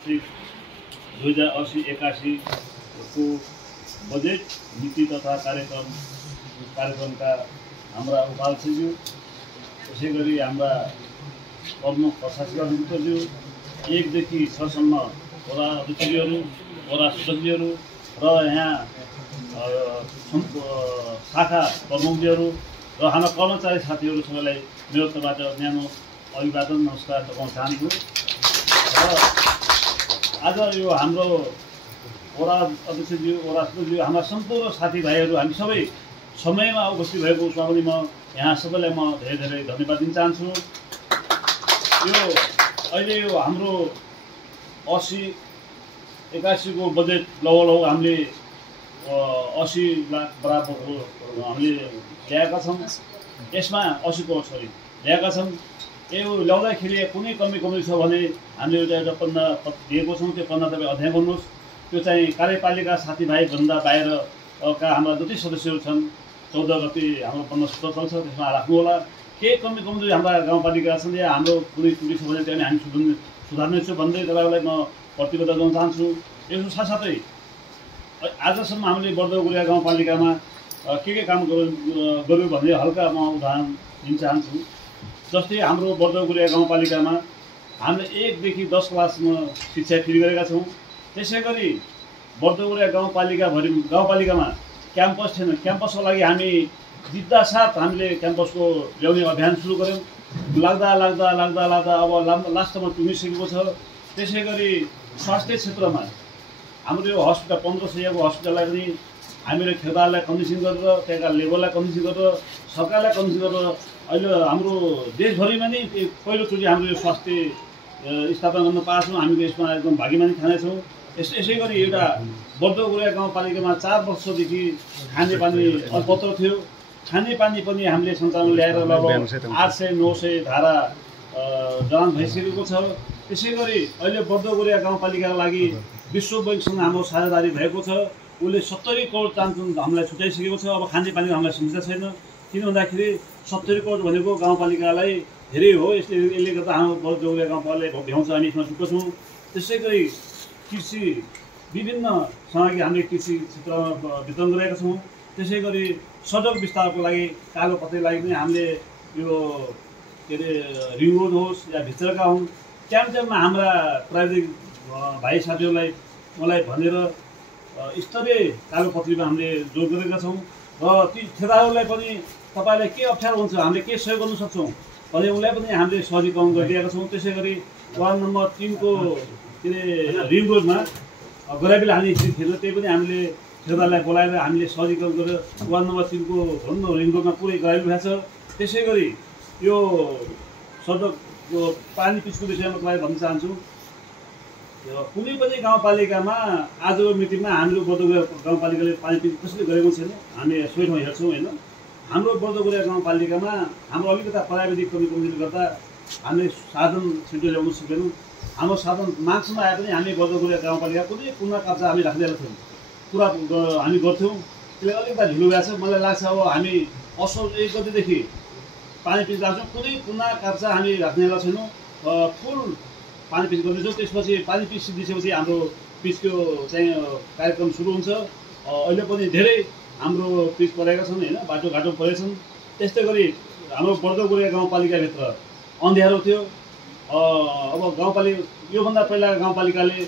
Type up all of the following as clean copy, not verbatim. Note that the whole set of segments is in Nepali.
2080-81 को बजेट नीति तथा कार्यक्रमका हाम्रा उपाध्यक्षज्यू त्यसै गरी हाम्रा प्रमुख प्रशासक अधिकृतज्यू 1 देखि 6 सम्म वडा अध्यक्षज्यूहरू वडा सदस्यहरू र यहाँ शाखा प्रमुखज्यूहरू र हाम्रा कर्मचारी साथीहरू सबैलाई मेरो तर्फबाट न्यानो अभिवादन नमस्कार गर्न चाहन्छु। र आज यो हाम्रो वडा अध्यक्षज्यू वडा सदस्यज्यू हाम्रा सम्पूर्ण साथीभाइहरू हामी सबै समयमा उपस्थित भएको उसमा पनि म यहाँ सबैलाई म धेरै धेरै धन्यवाद दिन चाहन्छु। यो अहिले यो हाम्रो 80-81 को बजेट लगभग हामीले 80 लाख बराबरको हामीले ल्याएका छौँ। यसमा 80 करोड ल्याएका छौँ। यो ल्याउँदाखेरि कुनै कमी छ भने हामीले एउटा पन्ना दिएको छौँ। त्यो पन्ना तपाईँ अध्ययन गर्नुहोस्। त्यो चाहिँ कार्यपालिका साथीभाइभन्दा बाहिरका हाम्रा जति सदस्यहरू छन् 14 गते हाम्रो पन्ना सूत्र चल्छ, त्यसमा राख्नु होला। के कमी कमजोरी हाम्रा गाउँपालिका छन् या हाम्रो कुनै त्रुटि छ भने त्यहाँ हामी सुधार्नेछु भन्दै तपाईँलाई म प्रतिबद्धता गर्न चाहन्छु। यसको साथसाथै आजसम्म हामीले बर्दोगुरिया गाउँपालिकामा के काम गर्यो भन्ने हल्का म उदाहरण दिन चाहन्छु। जस्तै हाम्रो बर्दोगुरिया गाउँपालिकामा हामीले 1 देखि 10 क्लाससम्म शिक्षा फ्री गरेका छौँ। त्यसै गरी बर्दोगुरिया गाउँपालिकामा क्याम्पस थिएन। क्याम्पसको लागि हामी जित्दा साथ हामीले क्याम्पसको ल्याउने अभियान सुरु गऱ्यौँ। लाग्दा अब लास्टमा टुङ्गिसकेको छ। त्यसै गरी स्वास्थ्य क्षेत्रमा हाम्रो यो हस्पिटल 15 सयको हस्पिटललाई पनि हामीले ठेकेदारलाई कन्डिसन गरेर त्यहाँका लेबरलाई कन्डिसन गरेर सरकारलाई कन्डिसन गरेर अहिले हाम्रो देशभरिमा नै पहिलोचोटि हाम्रो यो स्वास्थ्य स्थापना गर्न पाएको छौँ। हामीले यसमा एकदम भागीमानी ठानेछौँ। यसै गरी एउटा बर्दोगुरिया गाउँपालिकामा 4 वर्षदेखि खानेपानी अल्पत्र थियो। खानेपानी पनि हामीले सञ्चालन ल्याएर लगभग 800-900 धारा जडान भइसकेको छ। त्यसै गरी अहिले बर्दोगुरिया गाउँपालिकाका लागि विश्व बैंकसँग हाम्रो साझेदारी भएको छ। उसले 70 करोड हामीलाई छुट्याइसकेको छ। अब खानेपानीको हामीलाई समस्या छैन। किन भन्दाखेरि 70 करोड भनेको गाउँपालिकालाई धेरै हो। यसले गर्दा हाम्रो बर्दोगुरिया गाउँपालिकाले भ्याउँछ, हामी यसमा ढुक्क छौँ। त्यसै गरी कृषि विभिन्न सामग्री हामीले कृषि क्षेत्रमा वितरण गरेका छौँ। त्यसै गरी सडक विस्तारको लागि कालो पत्रेको लागि पनि हामीले यो के अरे रिङ रोड होस् या भित्रका हुन् टाइममा हाम्रा प्राविधिक भाइ साथीहरूलाई मलाई भनेर स्तरीय कालो पत्रीमा हामीले जोड गरेका छौँ। र ती ठेकेदारहरूलाई पनि तपाईँलाई के अप्ठ्यारो हुन्छ, हामीले के सहयोग गर्न सक्छौँ भने उनलाई पनि हामीले सहजीकरण गरिदिएका छौँ। त्यसै गरी वार्ड नम्बर 3 को के अरे रिङ रोडमा गराबिल हाल्ने स्थिति थिएन, त्यही पनि हामीले ठेकेदारलाई बोलाएर हामीले सहजीकरण गरेर वार्ड नम्बर 3 को भनौँ न रिङ रोडमा पुरै गराबिल भएको छ। त्यसै गरी यो सडकको पानी पिचको विषयमा तपाईँलाई भन्न चाहन्छु। कुनै पनि गाउँपालिकामा आजको मिटिङमा हाम्रो बर्दोगुरिया गाउँपालिकाले पानी पिच कसैले गरेको छैन। हामी सोही ठाउँ हेर्छौँ होइन। हाम्रो बर्दोगुरिया गाउँपालिकामा हाम्रो अलिकता प्राविधिक कमीले गर्दा हामीले साधन छिटो ल्याउन सकेनौँ। हाम्रो साधन मार्चमा आए पनि हामी बर्दोगुरिया गाउँपालिका कुनै पुनः कब्जा हामी राख्दैका थियौँ, पुरा हामी गर्थ्यौँ। त्यसले अलिकता ढिलो भएको छ। मलाई लाग्छ अब हामी असोज 1 गतेदेखि पानी पिच राख्छौँ। कुनै पुनः कब्जा हामी राख्नेवाला छैनौँ। फुल पानी पिच गर्दैछौँ। त्यसपछि पानी पिच सिद्धिसकेपछि हाम्रो पिचको चाहिँ कार्यक्रम सुरु हुन्छ। अहिले पनि धेरै हाम्रो पिच परेका छन् होइन, बाटोघाटो परेका छन्। त्यस्तै गरी हाम्रो बर्दोगुरिया गाउँपालिकाभित्र अँध्यारो थियो। अब गाउँपालिका योभन्दा पहिला गाउँपालिकाले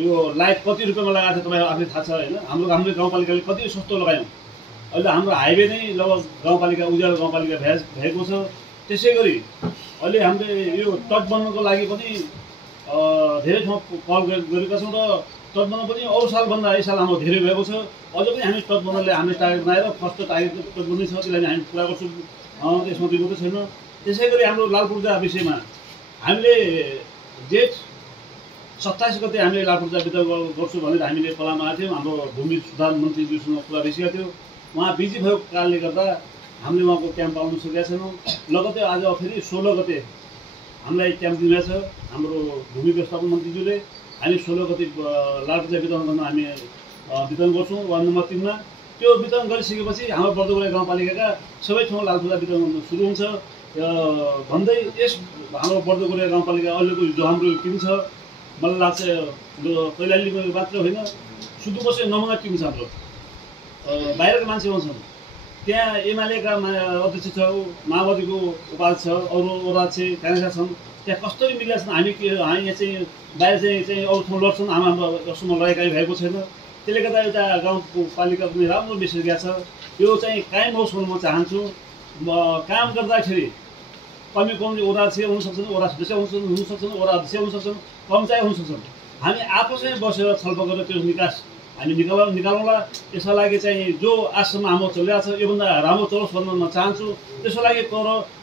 यो लाइट कति रुपियाँमा लगाएको थियो तपाईँहरू आफै थाहा छ होइन। हाम्रो गाउँपालिकाले कति सस्तो लगायौँ। अहिले हाम्रो हाइवे नै लगभग गाउँपालिका उज्यालो गाउँपालिका भएको छ। त्यसै गरी अहिले हामीले यो तट बन्नको लागि पनि धेरै ठाउँ पहल गरेका छौँ र तट बन्न पनि अरू सालभन्दा यस साल हाम्रो धेरै भएको छ। अझ पनि हामी तट बन्नले हामीले टार्गेट बनाएर फर्स्ट टार्गेट तट बन्दै छ, त्यसलाई हामी पुरा गर्छौँ। त्यसमा दिएको छैन। त्यसै गरी हाम्रो लालपूर्जा विषयमा हामीले जेठ 27 गते हामीले लालपूर्जा वितरण गर्छु भनेर हामीले पलामा आएको थियौँ। हाम्रो भूमि सुधार मन्त्रीज्यूसँग कुरा भइसकेको थियो। उहाँ बिजी भएको कारणले गर्दा हामीले उहाँको क्याम्प आउन सकेका छैनौँ। लगतै आज फेरि 16 गते हामीलाई क्याम्प दिनुभएको छ हाम्रो भूमि व्यवस्थापन मन्त्रीज्यूले। हामी 16 गते लालपूर्जा वितरण गर्न हामी वितरण गर्छौँ वार्ड नम्बर 3 मा। त्यो वितरण गरिसकेपछि हाम्रो बर्दोगुरिया गाउँपालिकाका सबै ठाउँ लालपूर्जा वितरण सुरु हुन्छ भन्दै यस हाम्रो बर्दोगुरिया गाउँपालिका अहिलेको जो हाम्रो टिम छ मलाई लाग्छ कैलालीको मात्र होइन, सुदूरपश्चिम नमगा टिम छ हाम्रो, बाहिरको मान्छे आउँछन्। त्यहाँ एमालेका अध्यक्ष छ, माओवादीको उपाध्यक्ष छ, अरू अध्यक्ष काङ्ग्रेसका छन्। त्यहाँ कसरी मिलेका छन्? हामी यहाँ चाहिँ बाहिर चाहिँ अरू ठाउँ लड्छौँ, हाम्रो यस्तोमा लडाइँ काहीँ भएको छैन। त्यसले गर्दा एउटा गाउँपालिका पनि राम्रो विषय गएको छ। यो चाहिँ कायम होस् भन्ने म चाहन्छु। काम गर्दाखेरि कमी ओडाध्यक्ष हुनसक्छन्, ओडा सदस्य हुनसक्छन्, ओडा अध्यक्ष हुनसक्छन्, कर्मचारी हुनसक्छन्। हामी आपसमै बसेर छलफल गरेर त्यो निकास हामी निकालौँला। यसका लागि चाहिँ जो आजसम्म हाम्रो चलिरहेको छ योभन्दा राम्रो चलोस् भन्न म चाहन्छु। त्यसको लागि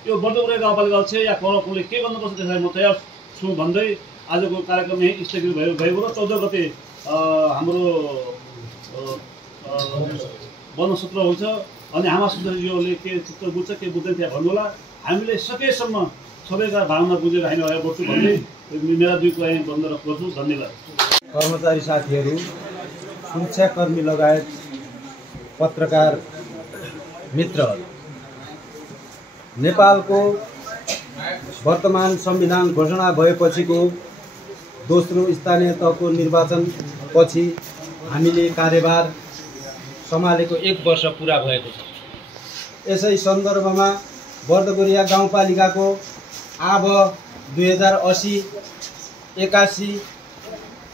यो बर्दुगुरे गाउँपालिका अध्यक्ष या करले के गर्नुपर्छ त्यसलाई म तयार छु भन्दै आजको कार्यक्रम यहीँ स्थगित भएको र 14 गते हाम्रो बनसत्र हुन्छ। अनि हाम्रा सदस्यहरूले के चित्त बुझ्छ के बुझ्दैन त्यहाँ भन्नुहोला। हामीले सकेसम्म सबैका भावना बुझेर हामी अगाडि बढ्छौँ भन्दै मेरा 2 कुरा यहीँ बन्द गर्छु। धन्यवाद। कर्मचारी साथीहरू, सुरक्षाकर्मी लगायत पत्रकार मित्रहरू, नेपालको वर्तमान संविधान घोषणा भएपछिको दोस्रो स्थानीय तहको निर्वाचनपछि हामीले कार्यभार सम्हालेको 1 वर्ष पुरा भएको छ। यसै सन्दर्भमा बर्दगुरिया गाउँपालिकाको आब 2080-81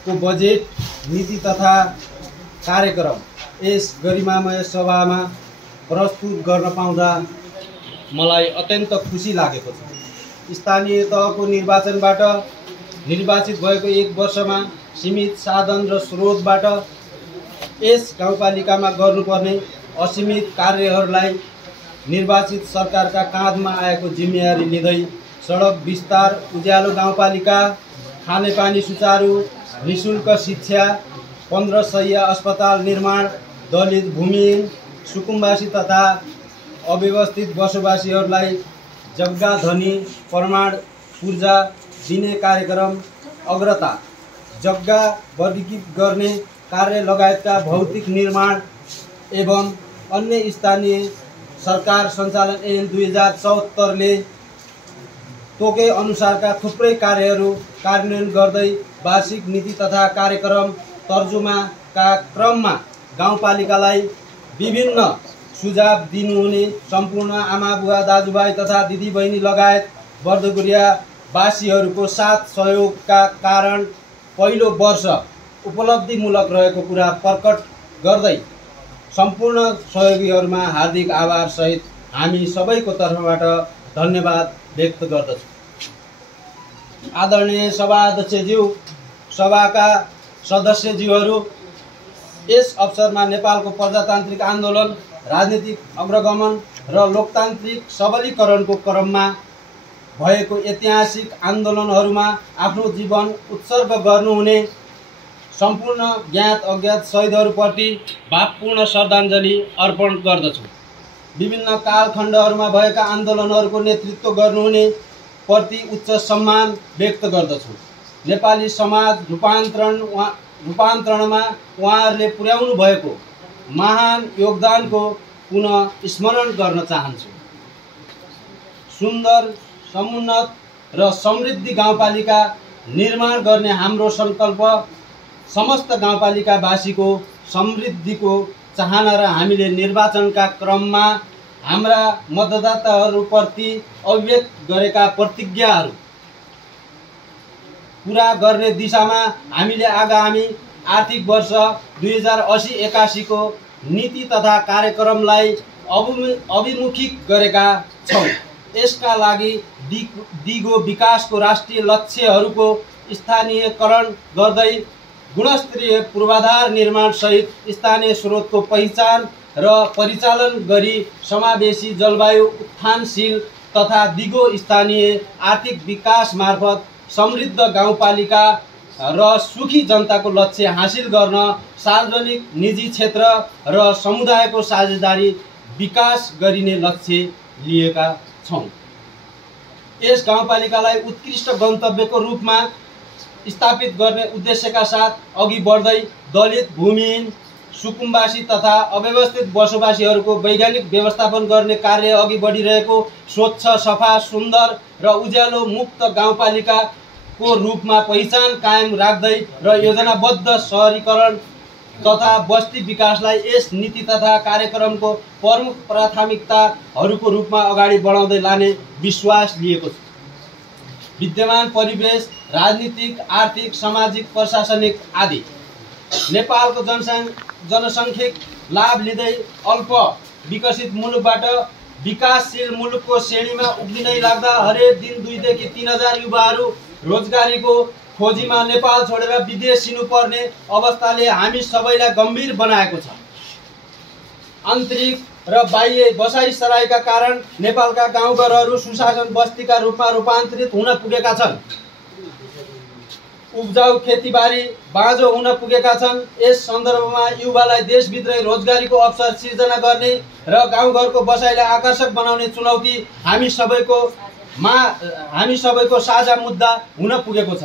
को बजेट नीति तथा कार्यक्रम यस गरिमामय सभामा प्रस्तुत गर्न पाउँदा मलाई अत्यन्त खुसी लागेको छ। स्थानीय तहको निर्वाचनबाट निर्वाचित भएको 1 वर्षमा सीमित साधन र स्रोतबाट यस गाउँपालिकामा गर्नुपर्ने असीमित कार्यहरूलाई निर्वाचित सरकारका काँधमा आएको जिम्मेवारी लिँदै सडक विस्तार, उज्यालो गाउँपालिका, खानेपानी सुचारू, निःशुल्क शिक्षा, 15 शय्या अस्पताल निर्माण, दलित भूमिहीन, सुकुम्बासी तथा अव्यवस्थित बसोबासीहरूलाई जग्गा धनी प्रमाण पूर्जा दिने कार्यक्रम, अग्रता, जग्गा वर्गीकृत गर्ने कार्य लगायतका भौतिक निर्माण एवं अन्य स्थानीय सरकार सञ्चालन ऐन 2074 ले तोके अनुसारका थुप्रै कार्यहरू कार्यान्वयन गर्दै वार्षिक नीति तथा कार्यक्रम तर्जुमाका क्रममा गाउँपालिकालाई विभिन्न सुझाव दिनुहुने सम्पूर्ण आमाबुवा दाजुभाइ तथा दिदीबहिनी लगायत बर्दगुरियावासीहरूको साथ सहयोगका कारण पहिलो वर्ष उपलब्धिमूलक रहेको कुरा प्रकट गर्दै सम्पूर्ण सहयोगीहरूमा हार्दिक आभार सहित हामी सबैको तर्फबाट धन्यवाद व्यक्त गर्दछु। आदरणीय सभाध्यक्षज्यू, सभाका सदस्यज्यूहरू, यस अवसरमा नेपालको प्रजातान्त्रिक आन्दोलन, राजनीतिक अग्रगमन र लोकतान्त्रिक सबलीकरणको क्रममा भएको ऐतिहासिक आन्दोलनहरूमा आफ्नो जीवन उत्सर्ग गर्नुहुने सम्पूर्ण ज्ञात अज्ञात शहीदहरूप्रति भावपूर्ण श्रद्धाञ्जली अर्पण गर्दछु। विभिन्न कालखण्डहरूमा भएका आन्दोलनहरूको नेतृत्व गर्नुहुने प्रति उच्च सम्मान व्यक्त गर्दछु। नेपाली समाज रूपान्तरणमा उहाँहरूले पुर्याउनु भएको महान योगदानको पुनः स्मरण गर्न चाहन्छु। सुन्दर, समुन्नत र समृद्धि गाउँपालिका निर्माण गर्ने हाम्रो सङ्कल्प समस्त गाउँपालिकावासीको समृद्धिको चाहना र हामीले निर्वाचनका क्रममा हाम्रा मतदाताहरूप्रति अभिव्यक्त गरेका प्रतिज्ञाहरू पुरा गर्ने दिशामा हामीले आगामी आर्थिक वर्ष 2080-81 को नीति तथा कार्यक्रमलाई अभिमुखी गरेका छौँ। यसका लागि दिगो विकासको राष्ट्रिय लक्ष्यहरूको स्थानीयकरण गर्दै गुणस्तरीय पूर्वाधार निर्माण सहित स्थानीय स्रोतको पहिचान र परिचालन गरी समावेशी जलवायु उत्थानशील तथा दिगो स्थानीय आर्थिक विकास मार्फत समृद्ध गाउँपालिका र सुखी जनताको लक्ष्य हासिल गर्न सार्वजनिक, निजी क्षेत्र र समुदायको साझेदारी विकास गरिने लक्ष्य लिएका छौँ। यस गाउँपालिकालाई उत्कृष्ट गन्तव्यको रूपमा स्थापित गर्ने उद्देश्यका साथ अघि बढ्दै दलित, भूमिहीन, सुकुम्बासी तथा अव्यवस्थित बसोबासीहरूको वैज्ञानिक व्यवस्थापन गर्ने कार्य अघि बढिरहेको स्वच्छ, सफा, सुन्दर र उज्यालो मुक्त गाउँपालिका को रूपमा पहिचान कायम राख्दै र योजनाबद्ध शहरीकरण तथा बस्ती विकासलाई यस नीति तथा कार्यक्रमको प्रमुख प्राथमिकताहरूको रूपमा अगाडि बढाउँदै लाने विश्वास लिएको छ। विद्यमान परिवेश राजनीतिक, आर्थिक, सामाजिक, प्रशासनिक आदि नेपालको जनसङ्ख्यिक लाभ लिँदै अल्प विकसित मुलुकबाट विकासशील मुलुकको श्रेणीमा उक्लिनै लाग्दा हरेक दिन 2 देखि 3,000 युवाहरू रोजगारीको खोजीमा नेपाल छोडेर विदेश सिनुपर्ने अवस्थाले हामी सबैलाई गम्भीर बनाएको छ। आन्तरिक र बाह्य बसाइसराईका कारण नेपालका गाउँघरहरू सुशासन बस्तीका रूपमा रूपान्तरित हुन पुगेका छन्। उब्जाउ खेतीबारी बाँझो हुन पुगेका छन्। यस सन्दर्भमा युवालाई देशभित्रै रोजगारीको अवसर सिर्जना गर्ने र गाउँघरको बसाइलाई आकर्षक बनाउने चुनौती हामी सबैको साझा मुद्दा हुन पुगेको छ।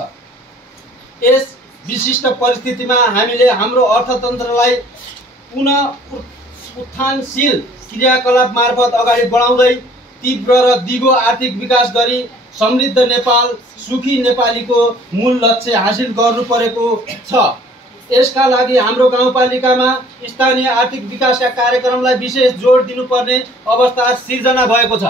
यस विशिष्ट परिस्थितिमा हामीले हाम्रो अर्थतन्त्रलाई पुनः उत्थानशील क्रियाकलाप मार्फत अगाडि बढाउँदै तीव्र र दिगो आर्थिक विकास गरी समृद्ध नेपाल, सुखी नेपालीको मूल लक्ष्य हासिल गर्नु परेको छ। यसका लागि हाम्रो गाउँपालिकामा स्थानीय आर्थिक विकासका कार्यक्रमलाई विशेष जोड दिनुपर्ने अवस्था सिर्जना भएको छ।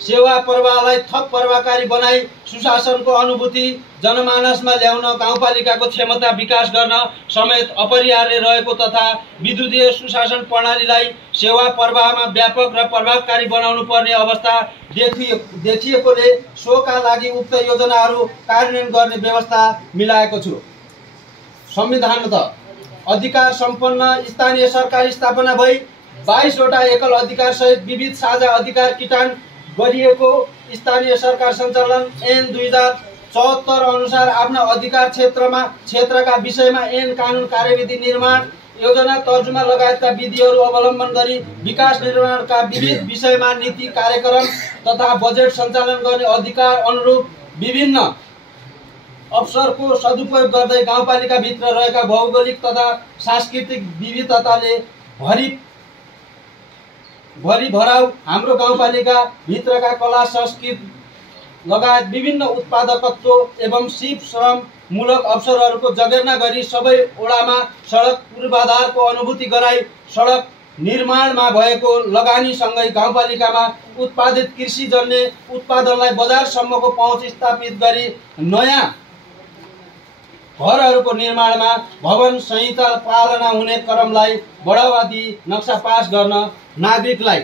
सेवा प्रवाहलाई थप प्रभावकारी बनाई सुशासनको अनुभूति जनमानसमा ल्याउन गाउँपालिकाको क्षमता विकास गर्न समेत अपरिहार्य रहेको तथा विद्युतीय सुशासन प्रणालीलाई सेवा प्रवाहमा व्यापक र प्रभावकारी बनाउनु पर्ने अवस्था देखिएकोले सोका लागि उक्त योजनाहरू कार्यान्वयन गर्ने व्यवस्था मिलाएको छु। संविधानतः अधिकार सम्पन्न स्थानीय सरकार स्थापना भई 22 वटा एकल अधिकार सहित विविध साझा अधिकार किटान गरिएको स्थानीय सरकार सञ्चालन ऐन 2074 अनुसार आफ्ना अधिकार क्षेत्रका विषयमा ऐन कानुन कार्यविधि निर्माण योजना तर्जुमा लगायतका विधिहरू अवलम्बन गरी विकास निर्माणका विविध विषयमा नीति कार्यक्रम तथा बजेट सञ्चालन गर्ने अधिकार अनुरूप विभिन्न अवसरको सदुपयोग गर्दै गाउँपालिकाभित्र रहेका भौगोलिक तथा सांस्कृतिक विविधताले भरिभराउ हाम्रो गाउँपालिका भित्रका कला संस्कृति लगायत विभिन्न उत्पादकत्व एवं सिप श्रम मूलक अवसरहरूको जगेर्ना गरी सबै ओडामा सडक पूर्वाधारको अनुभूति गराई सडक निर्माणमा भएको लगानीसँगै गाउँपालिकामा उत्पादित कृषिजन्य उत्पादनलाई बजारसम्मको पहुँच स्थापित गरी नयाँ घरहरूको निर्माणमा भवन संहिता पालना हुने क्रमलाई बढावा दिई नक्सा पास गर्न नागरिकलाई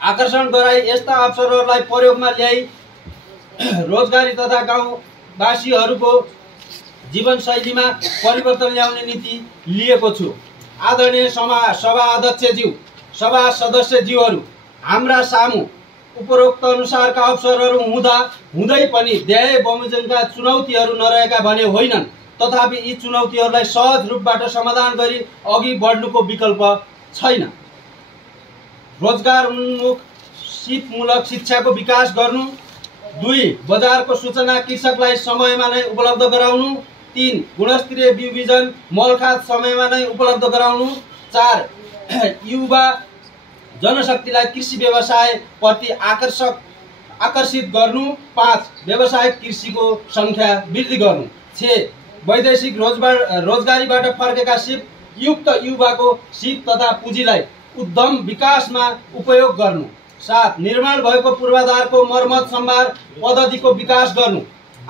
आकर्षण गराई यस्ता अवसरहरूलाई प्रयोगमा ल्याई रोजगारी तथा गाउँवासीहरूको जीवनशैलीमा परिवर्तन ल्याउने नीति लिएको छु। आदरणीय सभा अध्यक्षज्यू, सभा सदस्यज्यूहरू, हाम्रा सामु उपरोक्त अनुसारका अवसरहरू हुँदै पनि ध्येय बमोजिमका चुनौतीहरू नरहेका भने होइनन्। तथापि यी चुनौतीहरूलाई सहज रूपबाट समाधान गरी अघि बढ्नुको विकल्प छैन। रोजगार उन्मुख सिपमूलक शिक्षाको विकास गर्नु। 2 बजारको सूचना कृषकलाई समयमा नै उपलब्ध गराउनु। 3 गुणस्तरीय बिउ बिजन मलखाद समयमा नै उपलब्ध गराउनु। 4 युवा जनशक्तिलाई कृषि व्यवसाय प्रति आकर्षित गर्नु। 5 व्यावसायिक कृषिको संख्या वृद्धि गर्नु। 6 वैदेशिक रोजगारीबाट फर्केका सिप युक्त युवाको सिप तथा पुँजीलाई उद्यम विकासमा उपयोग गर्नु। 7 निर्माण भएको पूर्वाधारको मर्मत सम्भार पद्धतिको विकास गर्नु।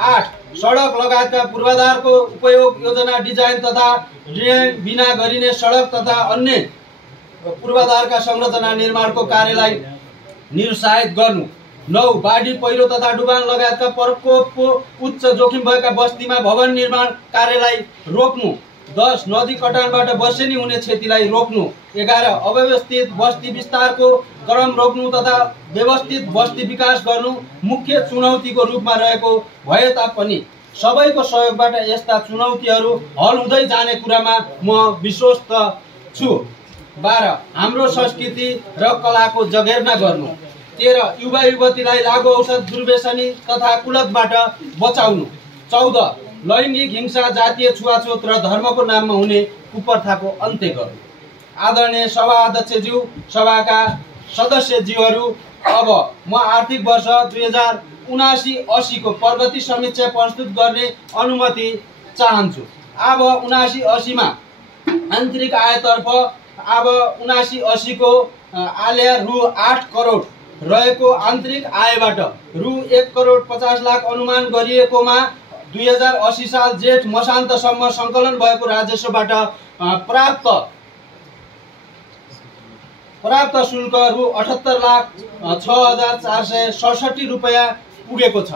8 सडक लगायतका पूर्वाधारको उपयोग योजना डिजाइन तथा डिजाइन बिना गरिने सडक तथा अन्य पूर्वाधारका संरचना निर्माणको कार्यलाई निरुत्साहित गर्नु। 9 बाढी पहिरो तथा डुबान लगायतका प्रकोपको उच्च जोखिम भएका बस्तीमा भवन निर्माण कार्यलाई रोक्नु। 10 नदी कटानबाट वर्षेनी हुने क्षतिलाई रोक्नु। 11 अव्यवस्थित बस्ती विस्तारको क्रम रोक्नु तथा व्यवस्थित बस्ती विकास गर्नु मुख्य चुनौतीको रूपमा रहेको भए तापनि सबैको सहयोगबाट यस्ता चुनौतीहरू हल हुँदै जाने कुरामा म विश्वस्त छु। 12 हाम्रो संस्कृति र कलाको जगेर्ना गर्नु। 13 युवा युवतीलाई लागु औषध दुर्व्यसनी तथा कुलतबाट बचाउनु। 14 लैङ्गिक हिंसा, जातीय छुवाछुत र धर्मको नाममा हुने कुप्रथाको अन्त्य गर्नु। आदरणीय सभा अध्यक्षज्यू, सभाका सदस्यज्यूहरू, अब म आर्थिक वर्ष 79-80 को प्रगति समीक्षा प्रस्तुत गर्ने अनुमति चाहन्छु। अब 79-80 मा आन्तरिक आयतर्फ अब 79-80 को आल्या रु 8 करोड रहेको आन्तरिक आयबाट रु 1,50,00,000 अनुमान गरिएकोमा 2080 साल जेठ मसान्तसम्म सङ्कलन भएको राजस्वबाट प्राप्त शुल्क रु 78,06,467 रुपैयाँ पुगेको छ।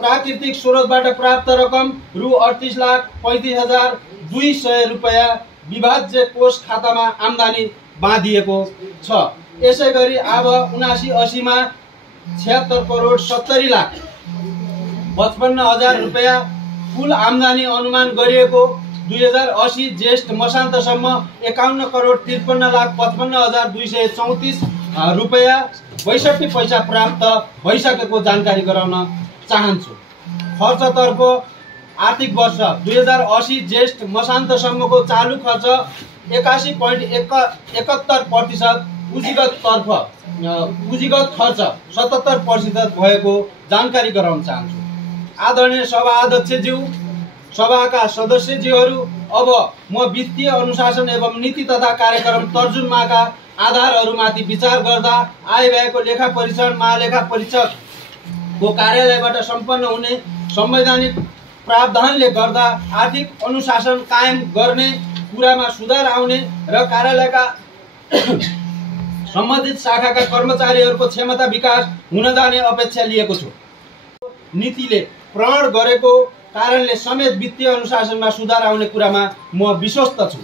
प्राकृतिक स्रोतबाट प्राप्त रकम रु 38,35,200 रुपैयाँ विभाज्य कोष खातामा आम्दानी बाँधिएको छ। यसै गरी अब 79-80 मा 76,70,55,000 रुपैयाँ कुल आम्दानी अनुमान गरिएको 2080 ज्येष्ठ मसान्तसम्म 51,53,55,234 रुपैयाँ 62 पैसा प्राप्त भइसकेको जानकारी गराउन चाहन्छु। खर्चतर्फ आर्थिक वर्ष 2080 ज्येष्ठ मसान्तसम्मको चालु खर्च 81.71% पुँजीगत खर्च 77% भएको जानकारी गराउन चाहन्छु। आदरणीय सभा अध्यक्षज्यू, सभाका सदस्यज्यूहरू, अब म वित्तीय अनुशासन एवं नीति तथा कार्यक्रम तर्जुमाका आधारहरूमाथि विचार गर्दा आइभएको लेखा परीक्षण महालेखा परीक्षकको कार्यालयबाट सम्पन्न हुने संवैधानिक प्रावधानले गर्दा आर्थिक अनुशासन कायम गर्ने कुरामा सुधार आउने र कार्यालयका सम्बन्धित शाखाका कर्मचारीहरूको क्षमता विकास हुन जाने अपेक्षा लिएको छु। नीतिले प्रण गरेको कारणले समेत वित्तीय अनुशासनमा सुधार आउने कुरामा म विश्वस्त छु।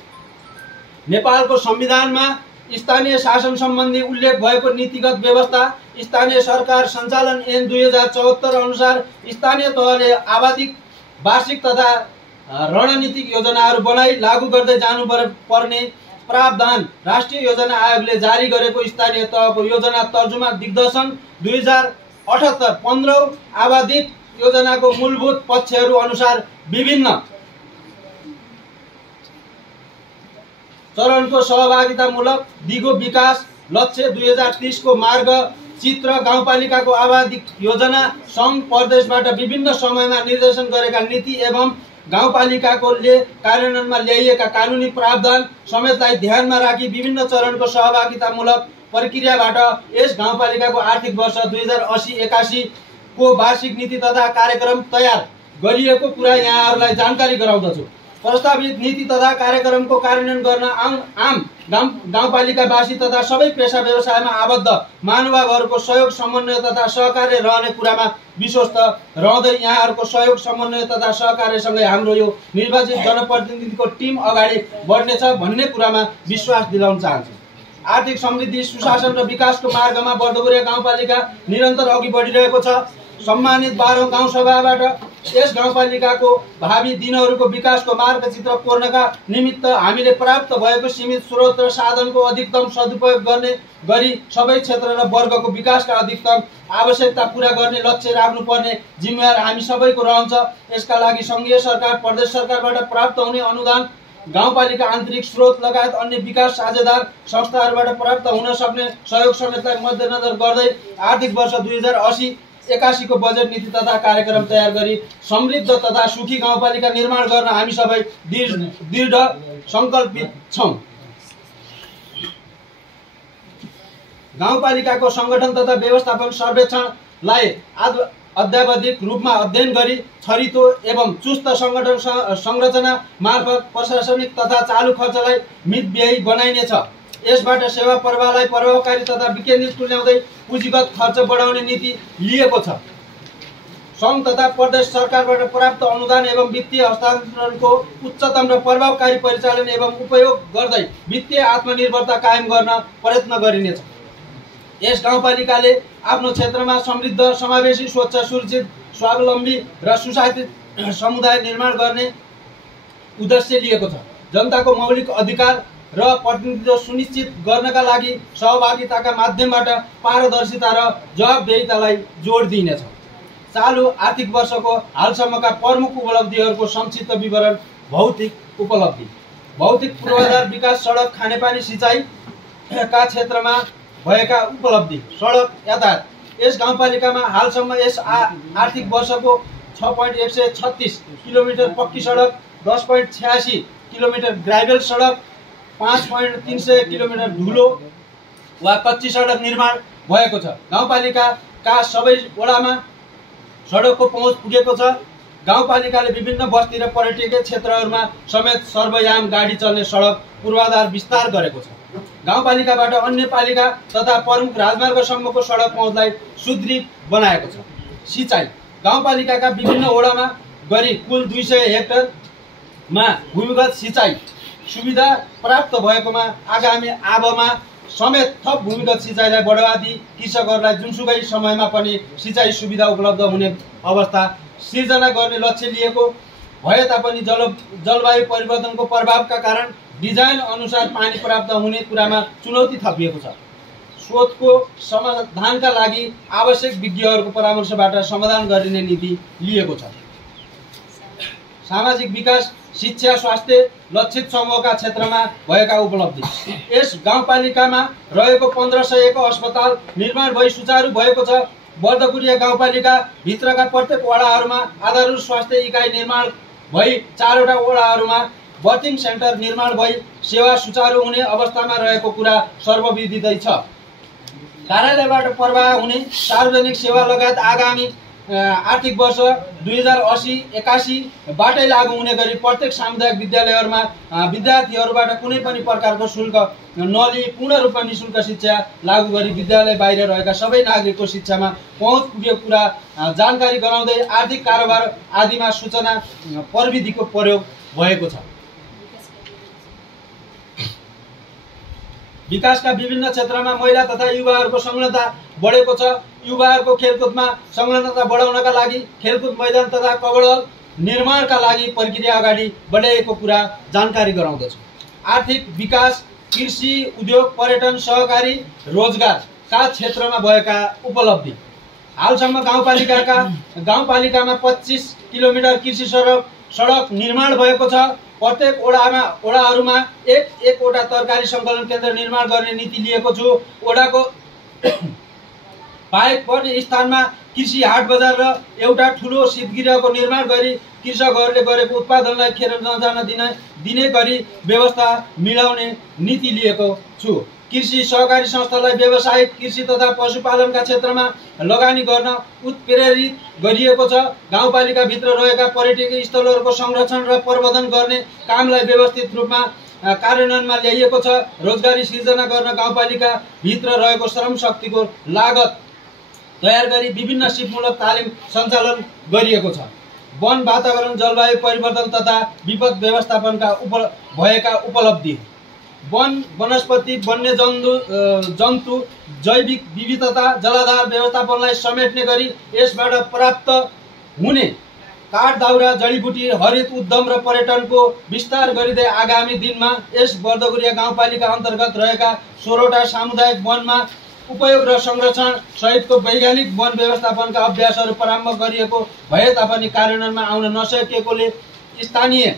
नेपालको संविधानमा स्थानीय शासन सम्बन्धी उल्लेख भएको नीतिगत व्यवस्था स्थानीय सरकार सञ्चालन ऐन 2074 अनुसार स्थानीय तहले आवधिक वार्षिक तथा रणनीतिक योजनाहरू बनाई लागू गर्दै जानुपर्ने प्रावधान राष्ट्रिय योजना आयोगले जारी गरेको स्थानीय तहको योजना तर्जुमा दिग्दर्शन 2078 15 आवधिक योजनाको मूलभूत पक्षहरू अनुसार विभिन्न चरणको सहभागितामूलक दिगो विकास लक्ष्य 2030 को मार्ग चित्र गाउँपालिकाको आवधिक योजना सङ्घ प्रदेशबाट विभिन्न समयमा निर्देशन गरेका नीति एवं गाउँपालिकाकोले कार्यान्वयनमा ल्याइएका कानुनी प्रावधान समेतलाई ध्यानमा राखी विभिन्न चरणको सहभागितामूलक प्रक्रियाबाट यस गाउँपालिकाको आर्थिक वर्ष 2080-81 को वार्षिक नीति तथा कार्यक्रम तयार गरिएको कुरा यहाँहरूलाई जानकारी गराउँदछु। प्रस्तावित नीति तथा कार्यक्रमको कार्यान्वयन गर्न आम गाउँपालिकावासी तथा सबै पेशा व्यवसायमा आबद्ध महानुभावहरूको सहयोग समन्वय तथा सहकार्य रहने कुरामा विश्वस्त रहँदै यहाँहरूको सहयोग समन्वय तथा सहकार्यसँगै हाम्रो यो निर्वाचित जनप्रतिनिधिको टिम अगाडि बढ्नेछ भन्ने कुरामा विश्वास दिलाउन चाहन्छु। आर्थिक समृद्धि सुशासन र विकासको मार्गमा बर्दुगुरिया गाउँपालिका निरन्तर अघि बढिरहेको छ। सम्मानित 12औं गाउँसभाबाट यस गाउँपालिकाको भावी दिनहरूको विकासको मार्गचित्र कोर्नका निमित्त हामीले प्राप्त भएको सीमित स्रोत र साधनको अधिकतम सदुपयोग गर्ने गरी सबै क्षेत्र र वर्गको विकासका अधिकतम आवश्यकता पूरा गर्ने लक्ष्य राख्नुपर्ने जिम्मेवार हामी सबैको रहन्छ। यसका लागि सङ्घीय सरकार प्रदेश सरकारबाट प्राप्त हुने अनुदान गाउँपालिका आन्तरिक स्रोत लगायत अन्य विकास साझेदार संस्थाहरूबाट प्राप्त हुन सक्ने सहयोग समेतलाई मध्यनजर गर्दै आर्थिक वर्ष 2080-81 को बजेट नीति तथा कार्यक्रम तयार गरी समृद्ध तथा सुखी गाउँपालिका निर्माण गर्न हामी सबै दृढ सङ्कल्पित छौँ। गाउँपालिकाको सङ्गठन तथा व्यवस्थापन सर्वेक्षणलाई अध्यावधिक रूपमा अध्ययन गरी छरितो एवं चुस्त सङ्गठन संरचना मार्फत प्रशासनिक तथा चालु खर्चलाई मितव्ययी बनाइनेछ। यसबाट सेवा प्रवाहलाई प्रभावकारी तथा विकेन्द्रित तुल्याउँदै पुँजीगत खर्च बढाउने नीति लिएको छ। सङ्घ तथा प्रदेश सरकारबाट प्राप्त अनुदान एवं वित्तीय हस्तान्तरणको उच्चतम र प्रभावकारी परिचालन एवं उपयोग गर्दै वित्तीय आत्मनिर्भरता कायम गर्न प्रयत्न गरिनेछ। यस गाउँपालिकाले आफ्नो क्षेत्रमा समृद्ध समावेशी स्वच्छ सुरक्षित स्वावलम्बी र सुशासित समुदाय निर्माण गर्ने उद्देश्य लिएको छ। जनताको मौलिक अधिकार र प्रतिनिधित्व सुनिश्चित गर्नका लागि सहभागिताका माध्यमबाट पारदर्शिता र जवाबदेहितालाई जोड दिइनेछ। चालु आर्थिक वर्षको हालसम्मका प्रमुख उपलब्धिहरूको संक्षिप्त विवरण। भौतिक उपलब्धि, भौतिक पूर्वाधार विकास, सडक, खानेपानी, सिँचाइका क्षेत्रमा भएका उपलब्धि, सडक यातायात यस गाउँपालिकामा हालसम्म यस आर्थिक वर्षको 6.136 किलोमिटर पक्की सडक, 10.86 किलोमिटर ग्राभेल सडक, 5.300 किलोमिटर धुलो वा कच्ची सडक निर्माण भएको छ। गाउँपालिकाका सबै वडामा सडकको पहुँच पुगेको छ। गाउँपालिकाले विभिन्न बस्ती र पर्यटकीय क्षेत्रहरूमा समेत सर्वयाम गाडी चल्ने सडक पूर्वाधार विस्तार गरेको छ। गाउँपालिकाबाट अन्य पालिका तथा प्रमुख राजमार्गसम्मको सडक पहुँचलाई सुदृढ बनाएको छ। सिँचाइ गाउँपालिकाका विभिन्न वडामा गरी कुल 200 हेक्टरमा भूमिगत सिँचाइ सुविधा प्राप्त भएकोमा आगामी आबमा समेत थप भूमिगत सिँचाइलाई बढावा दिई कृषकहरूलाई जुनसुकै समयमा पनि सिँचाइ सुविधा उपलब्ध हुने अवस्था सिर्जना गर्ने लक्ष्य लिएको भए तापनि जलवायु परिवर्तनको प्रभावका कारण डिजाइन अनुसार पानी प्राप्त हुने कुरामा चुनौती थपिएको छ। स्रोतको समाधानका लागि आवश्यक विज्ञहरूको परामर्शबाट समाधान गरिने नीति लिएको छ। सामाजिक विकास, शिक्षा, स्वास्थ्य लक्षित समूहका क्षेत्रमा भएका उपलब्धि। यस गाउँपालिकामा रहेको 1501 को अस्पताल निर्माण भई सुचारू भएको छ। बर्दकुरिया गाउँपालिका भित्रका प्रत्येक वडाहरूमा आधारभूत स्वास्थ्य इकाइ निर्माण भई 4 वटा वडाहरूमा बर्थिङ सेन्टर निर्माण भई सेवा सुचारू हुने अवस्थामा रहेको कुरा सर्वविदितै छ। कार्यालयबाट प्रवाह हुने सार्वजनिक सेवा लगायत आगामी आर्थिक वर्ष 2080-81 बाटै लागू हुने गरी प्रत्येक सामुदायिक विद्यालयहरूमा विद्यार्थीहरूबाट कुनै पनि प्रकारको शुल्क नलिई पूर्ण रूपमा निःशुल्क शिक्षा लागू गरी विद्यालय बाहिर रहेका सबै नागरिकको शिक्षामा पहुँच पुगेको कुरा जानकारी गराउँदै आर्थिक कारोबार आदिमा सूचना प्रविधिको प्रयोग भएको छ। विकासका विभिन्न क्षेत्रमा महिला तथा युवाहरूको संलग्नता बढेको छ। युवाहरूको खेलकुदमा संलग्नता बढाउनका लागि खेलकुद मैदान तथा कबड्डी निर्माणका लागि प्रक्रिया अगाडि बढाइएको कुरा जानकारी गराउँदछु। आर्थिक विकास, कृषि, उद्योग, पर्यटन, सहकारी रोजगारका क्षेत्रमा भएका उपलब्धि। हालसम्म गाउँपालिकामा 25 किलोमिटर कृषि सडक निर्माण भएको छ। प्रत्येक वडाहरूमा एकवटा तरकारी सङ्कलन केन्द्र निर्माण गर्ने नीति लिएको छु। वडाको बाहेक पर्ने स्थानमा कृषि हाट बजार र एउटा ठुलो शीतगृहको निर्माण गरी कृषकहरूले गरेको उत्पादनलाई खेर नजान दिने गरी व्यवस्था मिलाउने नीति लिएको छु। कृषि सहकारी संस्थालाई व्यावसायिक कृषि तथा पशुपालनका क्षेत्रमा लगानी गर्न उत्प्रेरित गरिएको छ। गाउँपालिकाभित्र रहेका पर्यटकीय स्थलहरूको संरक्षण र प्रबन्धन गर्ने कामलाई व्यवस्थित रूपमा कार्यान्वयनमा ल्याइएको छ। रोजगारी सिर्जना गर्न गाउँपालिकाभित्र रहेको श्रम शक्तिको लागत तयार गरी विभिन्न सिपमूलक तालिम सञ्चालन गरिएको छ। वन, वातावरण, जलवायु परिवर्तन तथा विपद व्यवस्थापनका भएका उपलब्धि। वन, वनस्पति, वन्य जन्तु, जैविक विविधता, जलाधार व्यवस्थापनलाई समेट्ने गरी यसबाट प्राप्त हुने काठ, दाउरा, जडीबुटी, हरित उद्यम र पर्यटनको विस्तार गरिँदै आगामी दिनमा यस बर्दकुरिया गाउँपालिका अन्तर्गत रहेका 16 वटा सामुदायिक वनमा उपयोग र संरक्षण सहितको वैज्ञानिक वन व्यवस्थापनका अभ्यासहरू प्रारम्भ गरिएको भए तापनि कार्यान्वयनमा आउन नसकेकोले स्थानीय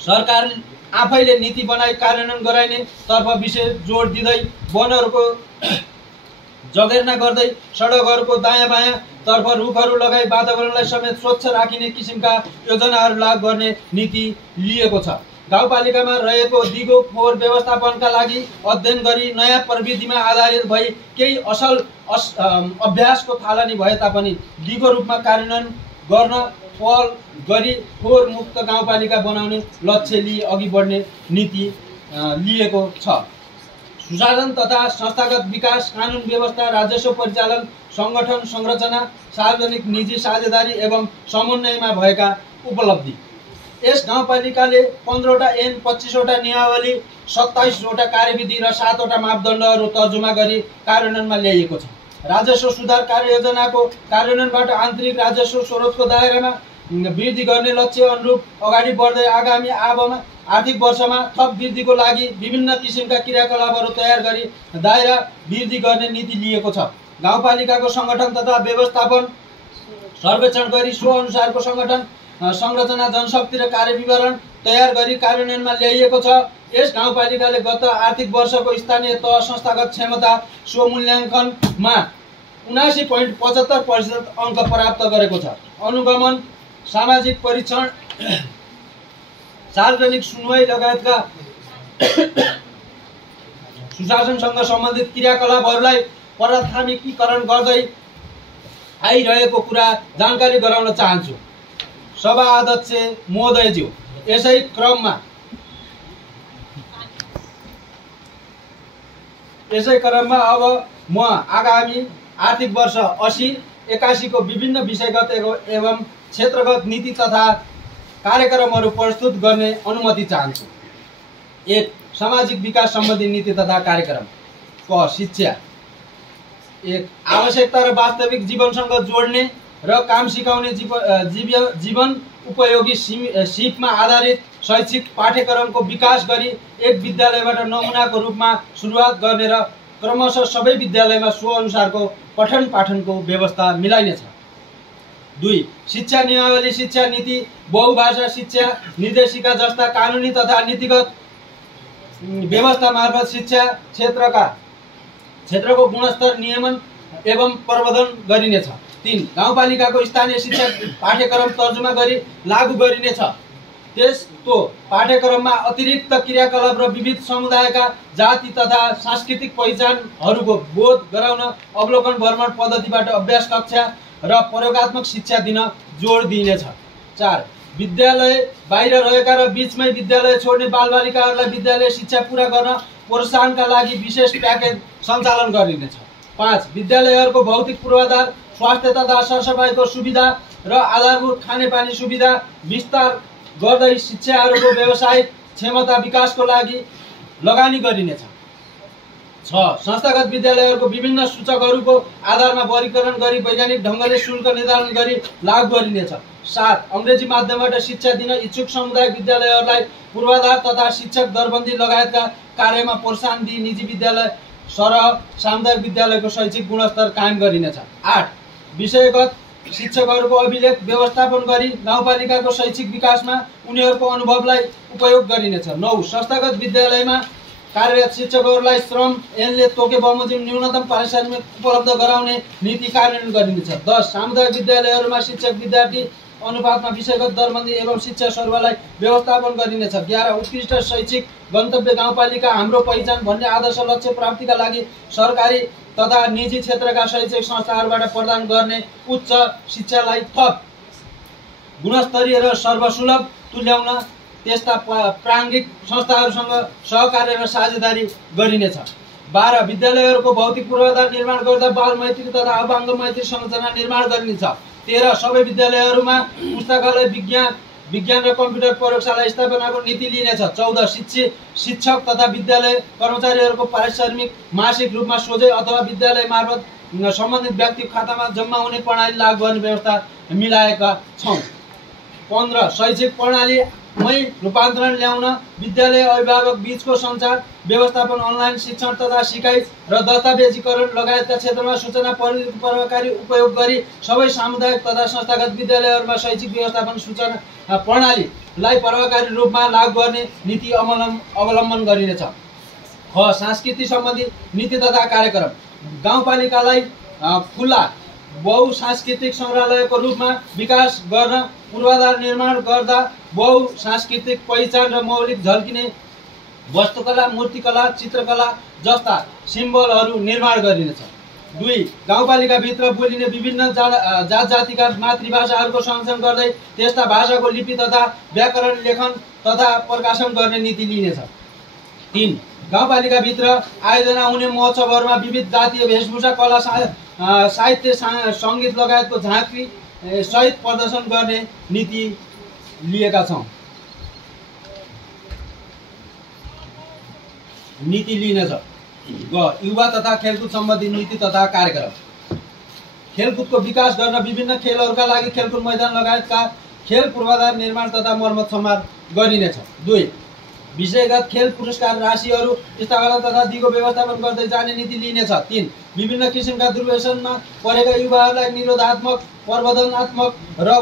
सरकार आफैले नीति बनाई कार्यान्वयन गराइने तर्फ विशेष जोड दिँदै वनहरूको जगेर्ना गर्दै सडकहरूको दायाँ बायाँ तर्फ रुखहरू लगाई वातावरणलाई समेत स्वच्छ राखिने किसिमका योजनाहरू लागू गर्ने नीति लिएको छ। गाउँपालिकामा रहेको दिगो फोहोर व्यवस्थापनका लागि अध्ययन गरी नयाँ प्रविधिमा आधारित भई केही असल अभ्यासको थालनी भए तापनि दिगो रूपमा कार्यान्वयन गर्न पहल गरी फोहोर मुक्त गाउँपालिका बनाउने लक्ष्य लिई अघि बढ्ने नीति लिएको छ। सुशासन तथा संस्थागत विकास, कानुन व्यवस्था, राजस्व परिचालन, संगठन संरचना, सार्वजनिक निजी साझेदारी एवं समन्वयमा भएका उपलब्धि। यस गाउँपालिकाले 15 वटा ऐन, 25 वटा नियमावली, 27 वटा कार्यविधि र 7 वटा मापदण्डहरू तर्जुमा गरी कार्यान्वयनमा ल्याइएको छ। राजस्व सुधार कार्ययोजनाको कार्यान्वयनबाट आन्तरिक राजस्व स्रोतको दायरामा वृद्धि गर्ने लक्ष्य अनुरूप अगाडि बढ्दै आगामी आर्थिक वर्षमा थप वृद्धिको लागि विभिन्न किसिमका क्रियाकलापहरू तयार गरी दायरा वृद्धि गर्ने नीति लिएको छ। गाउँपालिकाको संगठन तथा व्यवस्थापन सर्वेक्षण गरी सो अनुसारको संगठन संरचना, जनशक्ति र कार्यविवरण तयार गरी कार्यान्वयनमा ल्याइएको छ। यस गाउँपालिकाले गत आर्थिक वर्षको स्थानीय तह संस्थागत क्षमता स्वमूल्याङ्कनमा 79.75% अङ्क प्राप्त गरेको छ। अनुगमन, सामाजिक परीक्षण, सार्वजनिक सुनवाई लगायतका सुशासनसँग सम्बन्धित क्रियाकलापहरूलाई प्राथमिकीकरण गर्दै आइरहेको कुरा जानकारी गराउन चाहन्छु। सभा अध्यक्ष महोदयज्यू, यसै क्रममा अब म आगामी आर्थिक वर्ष 80-81 को विभिन्न विषयगत एवं क्षेत्रगत नीति तथा कार्यक्रमहरू प्रस्तुत गर्ने अनुमति चाहन्छु। 1. सामाजिक विकास सम्बन्धी नीति तथा कार्यक्रम। क. शिक्षा। 1. आवश्यकता र वास्तविक जीवनसँग जोड्ने र काम सिकाउने जीवन उपयोगी सिपमा आधारित शैक्षिक पाठ्यक्रमको विकास गरी एक विद्यालयबाट नमुनाको रूपमा सुरुवात गर्ने र क्रमशः सबै विद्यालयमा सो अनुसारको पठन पाठनको व्यवस्था मिलाइनेछ। 2. शिक्षा नियमावली, शिक्षा नीति, बहुभाषा शिक्षा निर्देशिका जस्ता कानुनी तथा नीतिगत व्यवस्था मार्फत शिक्षा क्षेत्रको गुणस्तर नियमन एवं प्रबन्धन गरिनेछ। 3. गाउँपालिकाको स्थानीय शिक्षा पाठ्यक्रम तर्जुमा गरी लागू गरिनेछ। त्यस्तो पाठ्यक्रममा अतिरिक्त क्रियाकलाप र विविध समुदायका जाति तथा सांस्कृतिक पहिचानहरूको बोध गराउन अवलोकन भ्रमण पद्धतिबाट अभ्यास कक्षा र प्रयोगात्मक शिक्षा दिन जोड दिइनेछ। 4. विद्यालय बाहिर रहेका र बीचमै विद्यालय छोड्ने बालबालिकाहरूलाई विद्यालय शिक्षा पुरा गर्न प्रोत्साहनका लागि विशेष प्याकेज सञ्चालन गरिनेछ। 5. विद्यालयहरूको भौतिक पूर्वाधार, स्वास्थ्य तथा सरसफाइको सुविधा र आधारभूत खानेपानी सुविधा विस्तार गर्दै शिक्षाहरूको व्यावसायिक क्षमता विकासको लागि लगानी गरिनेछ। 6. संस्थागत विद्यालयहरूको विभिन्न सूचकहरूको आधारमा वर्गीकरण गरी वैज्ञानिक ढङ्गले शुल्क निर्धारण गरी लागू गरिनेछ। 7. अङ्ग्रेजी माध्यमबाट शिक्षा दिन इच्छुक सामुदायिक विद्यालयहरूलाई पूर्वाधार तथा शिक्षक दरबन्दी लगायतका कार्यमा प्रोत्साहन दिई निजी विद्यालय सरह सामुदायिक विद्यालयको शैक्षिक गुणस्तर कायम गरिनेछ। 8. विषयगत शिक्षकहरूको अभिलेख व्यवस्थापन गरी गाउँपालिकाको शैक्षिक विकासमा उनीहरूको अनुभवलाई उपयोग गरिनेछ। 9. संस्थागत विद्यालयमा कार्यरत शिक्षकहरूलाई श्रम ऐनले तोके बमोजिम न्यूनतम पारिश्रमिक उपलब्ध गराउने नीति कार्यान्वयन गरिनेछ। 10. सामुदायिक विद्यालयहरूमा शिक्षक विद्यार्थी अनुपातमा विषयगत दरबन्दी एवं शिक्षा सरुवालाई व्यवस्थापन गरिनेछ। 11. उत्कृष्ट शैक्षिक गन्तव्य गाउँपालिका हाम्रो पहिचान भन्ने आदर्श लक्ष्य प्राप्तिका लागि सरकारी तथा निजी क्षेत्रका शैक्षिक संस्थाहरूबाट प्रदान गर्ने उच्च शिक्षालाई थप गुणस्तरीय र सर्वसुलभ तुल्याउन त्यस्ता प्राङ्गिक संस्थाहरूसँग सहकार्य र साझेदारी गरिनेछ। 12. विद्यालयहरूको भौतिक पूर्वाधार निर्माण गर्दा बाल मैत्री तथा अपाङ्ग मैत्री संरचना निर्माण गरिनेछ। 13. सबै विद्यालयहरूमा पुस्तकालय, विज्ञान र कम्प्युटर प्रयोगशाला स्थापनाको नीति लिइनेछ। 14. शिक्षक तथा विद्यालय कर्मचारीहरूको पारिश्रमिक मासिक रूपमा सोझै अथवा विद्यालय मार्फत सम्बन्धित व्यक्तिको खातामा जम्मा हुने प्रणाली लागू गर्ने व्यवस्था मिलाएका छौँ। 15. शैक्षिक प्रणालीमै रूपान्तरण ल्याउन विद्यालय अभिभावक बीचको सञ्चार व्यवस्थापन, अनलाइन शिक्षण तथा सिकाइ र दस्तावेजीकरण लगायतका क्षेत्रमा सूचना प्रविधिको प्रभावकारी उपयोग गरी सबै सामुदायिक तथा संस्थागत विद्यालयहरूमा शैक्षिक व्यवस्थापन सूचना प्रणालीलाई प्रभावकारी रूपमा लागू गर्ने नीति अवलम्बन गरिनेछ। ख. संस्कृति सम्बन्धी नीति तथा कार्यक्रम। गाउँपालिकालाई खुला बहुसांस्कृतिक सङ्ग्रहालयको रूपमा विकास गर्न, पूर्वाधार निर्माण गर्दा बहुसांस्कृतिक पहिचान र मौलिक झल्किने वस्तुकला, मूर्तिकला, चित्रकला जस्ता सिम्बलहरू निर्माण गरिनेछ। 2. गाउँपालिकाभित्र बोलिने विभिन्न जात जातिका मातृभाषाहरूको संरक्षण गर्दै त्यस्ता भाषाको लिपि तथा व्याकरण, लेखन तथा प्रकाशन गर्ने नीति लिइनेछ। 3. गाउँपालिकाभित्र आयोजना हुने महोत्सवहरूमा विविध जातीय वेशभूषा, कला, साहित्य, सङ्गीत लगायतको झाँक्री सहित प्रदर्शन गर्ने नीति लिएका छौँ। नीति लिइनेछ। ग. युवा तथा खेलकुद सम्बन्धी नीति तथा कार्यक्रम। खेलकुदको विकास गर्न विभिन्न खेलहरूका लागि खेलकुद मैदान लगायतका खेल पूर्वाधार निर्माण तथा मर्मत सम्हार गरिनेछ। 2. विषयगत खेल पुरस्कार राशिहरू स्थापना तथा दिगो व्यवस्थापन गर्दै जाने नीति लिइनेछ। 3. विभिन्न किसिमका दुर्व्यसनमा परेका युवाहरूलाई निरोधात्मक, प्रबन्धनात्मक र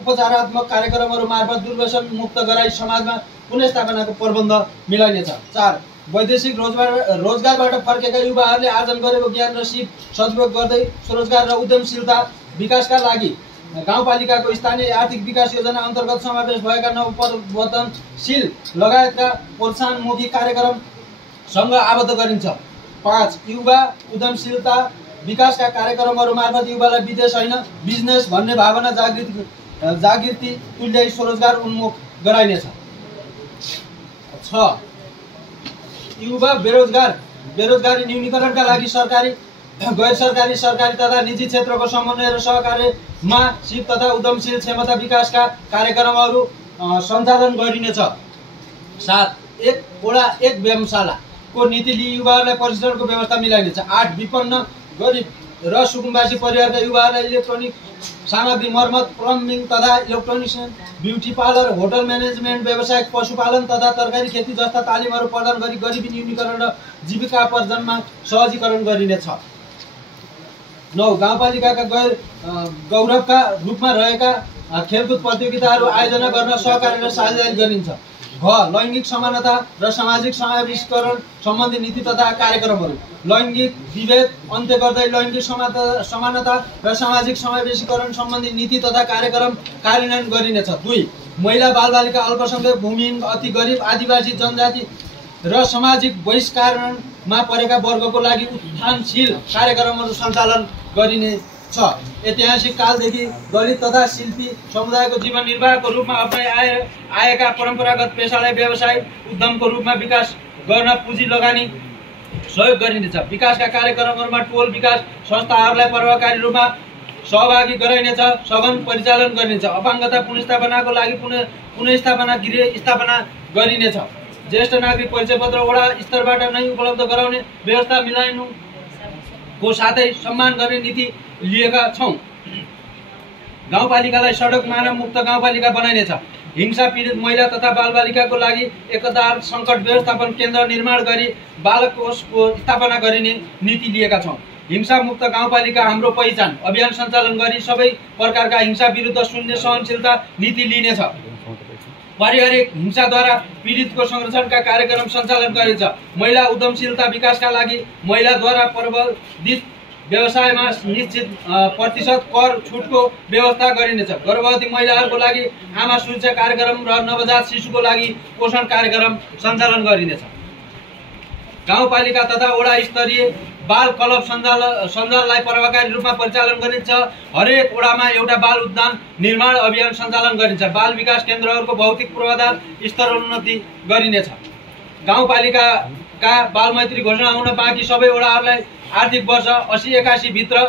उपचारात्मक कार्यक्रमहरू मार्फत दुर्व्यसन मुक्त गराई समाजमा पुनर्स्थापनाको प्रबन्ध मिलाइनेछ। 4. वैदेशिक रोजगारबाट फर्केका युवाहरूले आर्जन गरेको ज्ञान र सिप सदुपयोग गर्दै स्वरोजगार र उद्यमशीलता विकासका लागि गाउँपालिकाको स्थानीय आर्थिक विकास योजना अन्तर्गत समावेश भएका नवपरिवर्तनशील लगायतका प्रोत्साहनमुखी कार्यक्रमसँग आबद्ध गरिन्छ। 5 युवा उद्यमशीलता विकासका कार्यक्रमहरू मार्फत युवालाई विदेश होइन बिजनेस भन्ने भावना जागृति तुल्याई स्वरोजगार उन्मुख गराइनेछ। 6 युवा बेरोजगारी न्यूनीकरणका लागि सरकारी गैर सरकारी सरकारी तथा निजी क्षेत्रको समन्वय र सहकार्यमा सिप तथा उद्यमशील क्षमता विकासका कार्यक्रमहरू सञ्चालन गरिनेछ। 7 एक वडा एक व्यायामशालाको नीति लिई युवाहरूलाई प्रशिक्षणको व्यवस्था मिलाइनेछ। 8 विपन्न गरिब र सुकुम्बासी परिवारका युवाहरूलाई इलेक्ट्रोनिक सामग्री मर्मत प्लम्बिङ तथा electronics beauty parlour hotel management व्यावसायिक पशुपालन तथा तरकारी खेती जस्ता तालिमहरू प्रदान गरी गरिबी न्यूनीकरण र जीविकार्जनमा सहजीकरण गरिनेछ। 9 गाउँपालिकाका गैर गौरवका रूपमा रहेका खेलकुद प्रतियोगिताहरू आयोजना गर्न सहकारी र साझेदारी गरिन्छ। लैङ्गिक समानता र सामाजिक समावेशीकरण सम्बन्धी नीति तथा कार्यक्रमहरू लैङ्गिक विभेद अन्त्य गर्दै लैङ्गिक समानता र सामाजिक समावेशीकरण सम्बन्धी नीति तथा कार्यक्रम कार्यान्वयन गरिनेछ। 2 महिला बालबालिका अल्पसङ्ख्यक भूमिहीन अति गरिब आदिवासी जनजाति र सामाजिक बहिष्करणमा परेका वर्गको लागि उत्थानशील कार्यक्रमहरू सञ्चालन गरिनेछ। ऐतिहासिक कालदेखि दलित तथा शिल्पी समुदायको जीवन निर्वाहको रूपमा अप्नाइ आएका परम्परागत पेसालाई व्यवसायिक उद्यमको रूपमा विकास गर्न पुँजी लगानी सहयोग गरिनेछ। विकासका कार्यक्रमहरूमा टोल विकास संस्थाहरूलाई प्रभावकारी रूपमा सहभागी गराइनेछ। सघन परिचालन गरिनेछ। अपाङ्गता पुनर्स्थापनाको लागि पुनर्स्थापना गृह स्थापना गरिनेछ। ज्येष्ठ नागरिक परिचय पत्र वडा स्तरबाट नै उपलब्ध गराउने व्यवस्था मिलाइनुको साथै सम्मान गर्ने नीति लिएका छौँ। गाउँपालिकालाई सडक मानव मुक्त गाउँपालिका बनाइनेछ। हिंसा पीडित महिला तथा बालबालिकाको लागि एकतार सङ्कट व्यवस्थापन केन्द्र निर्माण गरी बालक कोषको स्थापना गरिने नीति लिएका छौँ। हिंसा मुक्त गाउँपालिका हाम्रो पहिचान अभियान सञ्चालन गरी सबै प्रकारका हिंसा विरुद्ध शून्य सहनशीलता नीति लिनेछ। पारिवारिक हिंसाद्वारा पीडितको संरक्षणका कार्यक्रम सञ्चालन गरिन्छ। महिला उद्यमशीलता विकासका लागि महिलाद्वारा प्रबन्धित व्यवसायमा निश्चित प्रतिशत कर छुटको व्यवस्था गरिनेछ। गर्भवती महिलाहरूको लागि आमा सुरक्षा कार्यक्रम र नवजात शिशुको लागि पोषण कार्यक्रम सञ्चालन गरिनेछ। गाउँपालिका तथा वडा स्तरीय बाल क्लब सञ्जाललाई प्रभावकारी रूपमा परिचालन गरिन्छ। हरेक वडामा एउटा बाल उद्यान निर्माण अभियान सञ्चालन गरिन्छ। बाल विकास केन्द्रहरूको भौतिक पूर्वाधार स्तरोन्नति गरिनेछ। गाउँपालिकाका बालमैत्री घोषणा हुन बाँकी सबै वडाहरूलाई आर्थिक वर्ष 80-81 भित्र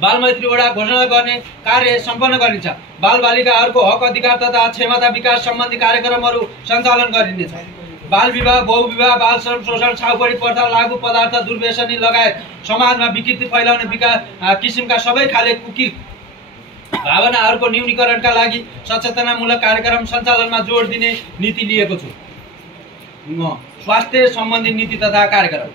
बालमैत्री वडा घोषणा गर्ने कार्य सम्पन्न गरिन्छ। बालबालिकाहरूको हक अधिकार तथा क्षमता विकास सम्बन्धी कार्यक्रमहरू सञ्चालन गरिनेछ। बाल विवाह बहुविवाह बाल श्रम शोषण छाउपडी प्रथा लागू पदार्थ दुर्व्यसनी लगायत समाजमा विकृति फैलाउने किसिमका सबै खाले कुकृत भावनाहरूको न्यूनीकरणका लागि सचेतनामूलक कार्यक्रम सञ्चालनमा जोड दिने नीति लिएको छु। स्वास्थ्य सम्बन्धी नीति तथा कार्यक्रम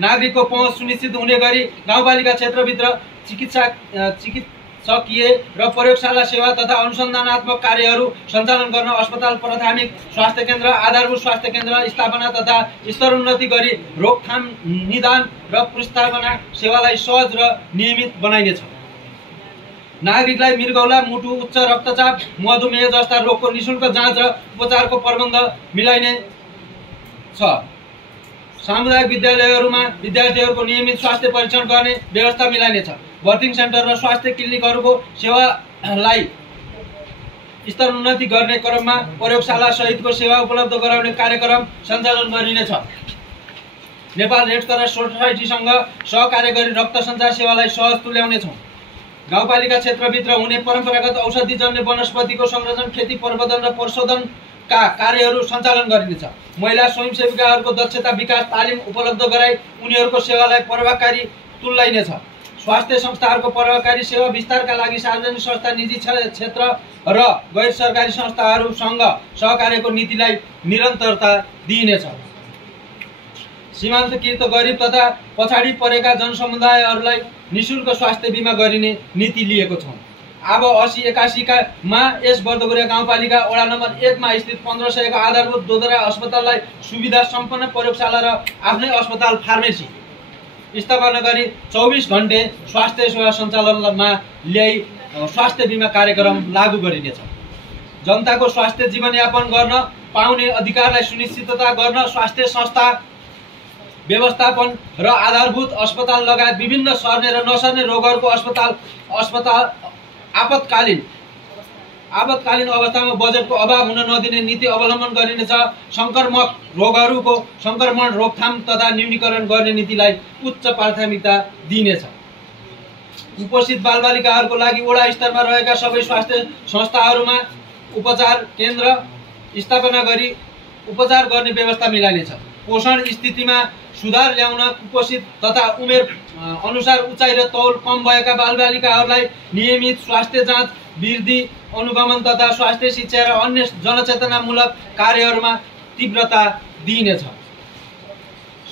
नागरिकको पहुँच सुनिश्चित हुने गरी गाउँपालिका क्षेत्रभित्र चिकित्सकीय र प्रयोगशाला सेवा तथा अनुसन्धानात्मक कार्यहरू सञ्चालन गर्न अस्पताल प्राथमिक स्वास्थ्य केन्द्र आधारभूत स्वास्थ्य केन्द्र स्थापना तथा स्तरोन्नति गरी रोकथाम निदान र पुनर्स्थापना सेवालाई सहज र नियमित बनाइनेछ। नागरिकलाई मृगौला मुटु उच्च रक्तचाप मधुमेह जस्ता रोगको निःशुल्क जाँच र उपचारको प्रबन्ध मिलाइने छ। सामुदायिक विद्यालयहरूमा विद्यार्थीहरूको नियमित स्वास्थ्य परीक्षण गर्ने व्यवस्था मिलाइनेछ। बर्थिङ सेन्टर र स्वास्थ्य क्लिनिकहरूको सेवालाई स्तरोन्नति गर्ने क्रममा प्रयोगशाला सहितको सेवा उपलब्ध गराउने कार्यक्रम सञ्चालन गरिनेछ। नेपाल रेड क्रस सोसाइटीसँग सहकार्य गरी रक्त सञ्चार सेवालाई सहज तुल्याउनेछौँ। गाउँपालिका क्षेत्रभित्र हुने परम्परागत औषधिजन्य वनस्पतिको संरक्षण खेती प्रवर्धन र प्रशोधनका कार्यहरू सञ्चालन गरिनेछ। महिला स्वयंसेविकाहरूको दक्षता विकास तालिम उपलब्ध गराई उनीहरूको सेवालाई प्रभावकारी तुल्याइनेछ। स्वास्थ्य संस्थाहरूको प्रभावकारी सेवा विस्तारका लागि सार्वजनिक संस्था निजी क्षेत्र र गैर सरकारी संस्थाहरूसँग सहकार्यको नीतिलाई निरन्तरता दिइनेछ। सीमान्तकृत गरिब तथा पछाडि परेका जनसमुदायहरूलाई निःशुल्क स्वास्थ्य बिमा गरिने नीति लिएको छौँ। अब 80-81 यस बर्दगुरिया गाउँपालिका वडा नम्बर 1 मा स्थित 1500 को आधारभूत दोधरा अस्पताललाई सुविधा सम्पन्न प्रयोगशाला र आफ्नै अस्पताल फार्मेसी स्थापना गरी 24 घण्टे स्वास्थ्य सेवा सञ्चालनमा ल्याई स्वास्थ्य बिमा कार्यक्रम लागू गरिनेछ। जनताको स्वास्थ्य जीवनयापन गर्न पाउने अधिकारलाई सुनिश्चितता गर्न स्वास्थ्य संस्था व्यवस्थापन र आधारभूत अस्पताल लगायत विभिन्न सर्ने र नसर्ने रोगहरूको अस्पताल आपतकालीन अवस्थामा बजेटको अभाव हुन नदिने नीति अवलम्बन गरिनेछ। संक्रमक रोगहरूको संक्रमण रोकथाम तथा न्यूनीकरण गर्ने नीतिलाई उच्च प्राथमिकता दिइनेछ। कुपोषित बालबालिकाहरूको लागि वडा स्तरमा रहेका सबै स्वास्थ्य संस्थाहरूमा उपचार केन्द्र स्थापना गरी उपचार गर्ने व्यवस्था मिलाइनेछ। पोषण स्थितिमा सुधार ल्याउन कुपोषित तथा उमेर अनुसार उचाइ र तौल कम भएका बालबालिकाहरूलाई नियमित स्वास्थ्य जाँच वृद्धि अनुगमन तथा स्वास्थ्य शिक्षा र अन्य जनचेतनामूलक कार्यहरूमा तीव्रता दिइनेछ।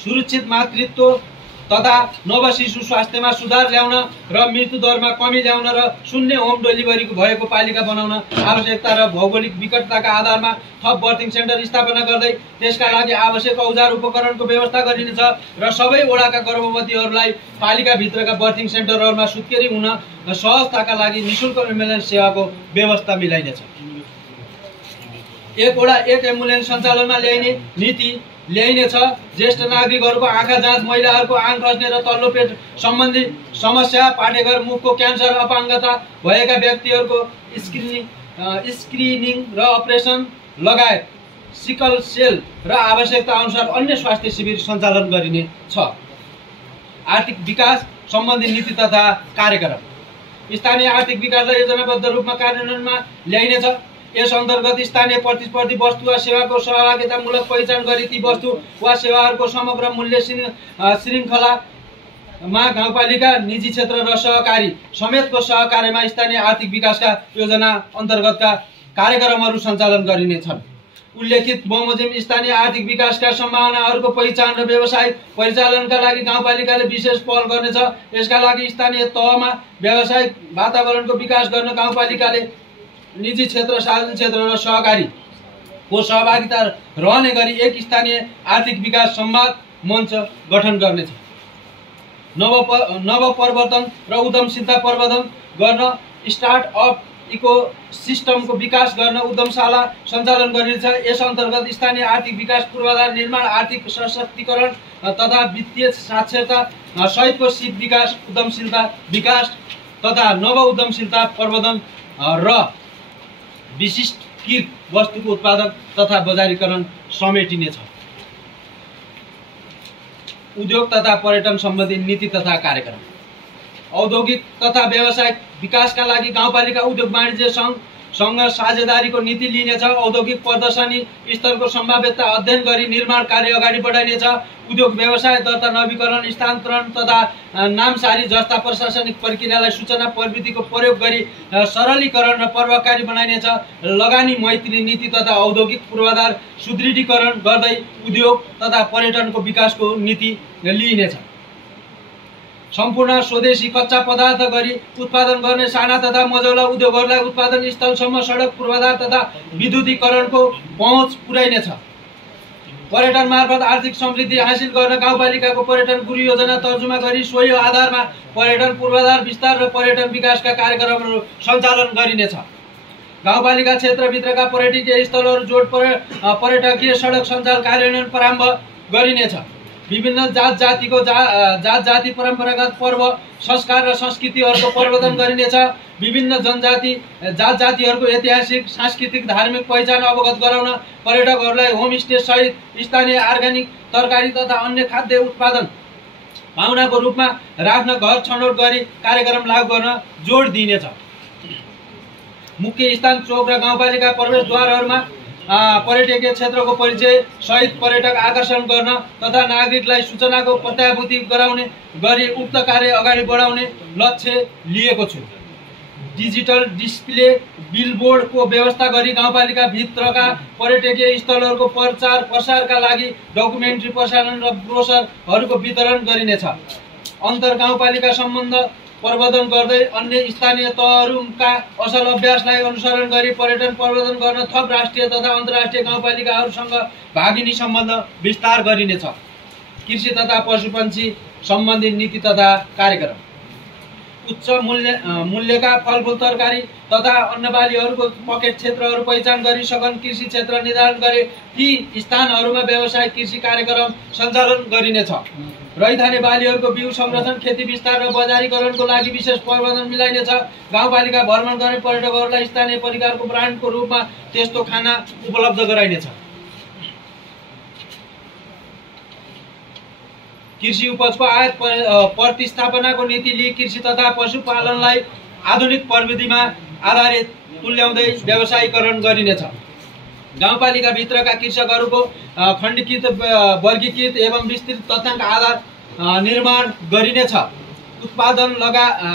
सुरक्षित मातृत्व तथा नवशिशु स्वास्थ्यमा सुधार ल्याउन र मृत्यु दरमा कमी ल्याउन र शून्य होम डेलिभरी भएको पालिका बनाउन आवश्यकता र भौगोलिक विकटताका आधारमा थप बर्थिङ सेन्टर स्थापना गर्दै त्यसका लागि आवश्यक औजार उपकरणको व्यवस्था गरिनेछ र सबै वडाका गर्भवतीहरूलाई पालिकाभित्रका बर्थिङ सेन्टरहरूमा सुत्केरी हुन सहजताका लागि निःशुल्क एम्बुलेन्स सेवाको व्यवस्था मिलाइनेछ। एक वडा एक एम्बुलेन्स सञ्चालनमा ल्याइने नीति ल्याइनेछ। ज्येष्ठ नागरिकहरूको आँखा जाँच, महिलाहरूको आङ खस्ने र तल्लो पेट सम्बन्धी समस्या, पाठेघर मुखको क्यान्सर, अपाङ्गता भएका व्यक्तिहरूको स्क्रिनिङ र अपरेसन लगायत सिकल सेल र आवश्यकता अनुसार अन्य स्वास्थ्य शिविर सञ्चालन गरिनेछ। आर्थिक विकास सम्बन्धी नीति तथा कार्यक्रम स्थानीय आर्थिक विकासलाई योजनाबद्ध रूपमा कार्यान्वयनमा ल्याइनेछ। यस अन्तर्गत स्थानीय प्रतिस्पर्धी वस्तु वा सेवाको सहभागितामूलक पहिचान गरी ती वस्तु वा सेवाहरूको समग्र मूल्य श्रृङ्खलामा गाउँपालिका, निजी क्षेत्र र सहकारी समेतको सहकार्यमा स्थानीय आर्थिक विकासका योजना अन्तर्गतका कार्यक्रमहरू सञ्चालन गरिनेछन्। उल्लेखित बमोजिम स्थानीय आर्थिक विकासका सम्भावनाहरूको पहिचान र व्यावसायिक परिचालनका लागि गाउँपालिकाले विशेष पहल गर्नेछ। यसका लागि स्थानीय तहमा व्यावसायिक वातावरणको विकास गर्न गाउँपालिकाले निजी क्षेत्र, सार्वजनिक क्षेत्र र सहकारीको सहभागिता रहने गरी एक स्थानीय आर्थिक विकास संवाद मञ्च गठन गर्नेछ। नवप्रवर्तन र उद्यमशीलता प्रवर्धन गर्न स्टार्टअप इकोसिस्टमको विकास गर्न उद्यमशाला सञ्चालन गरिनेछ। यस अन्तर्गत स्थानीय आर्थिक विकास पूर्वाधार निर्माण, आर्थिक सशक्तिकरण तथा वित्तीय साक्षरता सहितको सिप विकास, उद्यमशीलता विकास तथा नव उद्यमशीलता प्रवर्धन र विशिष्टकृत वस्तुको उत्पादन तथा बजारीकरण समेटिनेछ। उद्योग तथा पर्यटन सम्बन्धी नीति तथा कार्यक्रम औद्योगिक तथा व्यावसायिक विकासका लागि गाउँपालिका उद्योग वाणिज्य सङ्घ साझेदारीको नीति लिइनेछ। औद्योगिक प्रदर्शनी स्थलको सम्भाव्यता अध्ययन गरी निर्माण कार्य अगाडि बढाइनेछ। उद्योग व्यवसाय दर्ता, नवीकरण, स्थानान्तरण तथा नामसारी जस्ता प्रशासनिक प्रक्रियालाई सूचना प्रविधिको प्रयोग गरी सरलीकरण र प्रभावकारी बनाइनेछ। लगानी मैत्री नीति तथा औद्योगिक पूर्वाधार सुदृढीकरण गर्दै उद्योग तथा पर्यटनको विकासको नीति लिइनेछ। सम्पूर्ण स्वदेशी कच्चा पदार्थ गरी उत्पादन गर्ने साना तथा मझौला उद्योगहरूलाई उत्पादन स्थलसम्म सडक पूर्वाधार तथा विद्युतीकरणको पहुँच पुर्याइनेछ। पर्यटन मार्फत आर्थिक समृद्धि हासिल गर्न गाउँपालिकाको पर्यटन गुरु योजना तर्जुमा गरी सोही आधारमा पर्यटन पूर्वाधार विस्तार र पर्यटन विकासका कार्यक्रमहरू सञ्चालन गरिनेछ। गाउँपालिका क्षेत्रभित्रका पर्यटकीय स्थलहरू जोड पर्यटकीय सडक सञ्जाल कार्यान्वयन प्रारम्भ गरिनेछ। विभिन्न जात जाति परम्परागत पर्व, संस्कार र संस्कृतिहरूको प्रवर्धन गरिनेछ। विभिन्न जात जातिहरूको ऐतिहासिक, सांस्कृतिक, धार्मिक पहिचान अवगत गराउन पर्यटकहरूलाई होमस्टे सहित स्थानीय अर्ग्यानिक तरकारी तथा अन्य खाद्य उत्पादन पाउनाको रूपमा राख्न घर छनौट गरी कार्यक्रम लागू गर्न जोड दिइनेछ। मुख्य स्थान, चोक र गाउँपालिका प्रवेशद्वारहरूमा पर्यटकीय क्षेत्रको परिचय सहित पर्यटक आकर्षण गर्न तथा नागरिकलाई सूचनाको प्रत्याभूति गराउने गरी उक्त कार्य अगाडि बढाउने लक्ष्य लिएको छु। डिजिटल डिस्प्ले बिलबोर्डको व्यवस्था गरी गाउँपालिका भित्रका पर्यटकीय स्थलहरूको प्रचार प्रसारका लागि डकुमेन्ट्री प्रसारण र ब्रोसरहरूको वितरण गरिनेछ। अन्तर गाउँपालिका सम्बन्ध प्रवर्धन गर्दै अन्य स्थानीय तहहरूका असल अभ्यासलाई अनुसरण गरी पर्यटन प्रवर्धन गर्न थप राष्ट्रिय तथा अन्तर्राष्ट्रिय गाउँपालिकाहरूसँग भागिनी सम्बन्ध विस्तार गरिनेछ। कृषि तथा पशुपन्छी सम्बन्धी नीति तथा कार्यक्रम। उच्च मूल्यका फलफुल तरकारी तथा अन्नबालीहरूको पकेट क्षेत्रहरू पहिचान गरी सघन कृषि क्षेत्र निर्धारण गरे ती स्थानहरूमा व्यावसायिक कृषि कार्यक्रम सञ्चालन गरिनेछ। रैथाने बालीहरूको बिउ संरक्षण, खेती विस्तार र बजारीकरणको लागि विशेष प्रबन्धन मिलाइनेछ। गाउँपालिका भ्रमण गर्ने पर्यटकहरूलाई स्थानीय परिकारको ब्रान्डको रूपमा त्यस्तो खाना उपलब्ध गराइनेछ। कृषि उपजको आयात प्रतिस्थापनाको नीति लिई कृषि तथा पशुपालनलाई आधुनिक प्रविधिमा आधारित तुल्याउँदै व्यावसायीकरण गरिनेछ। गाउँपालिका भित्रका कृषकहरूको खण्डीकृत, वर्गीकृत एवं विस्तृत तथ्याङ्क आधार निर्माण गरिनेछ। उत्पादन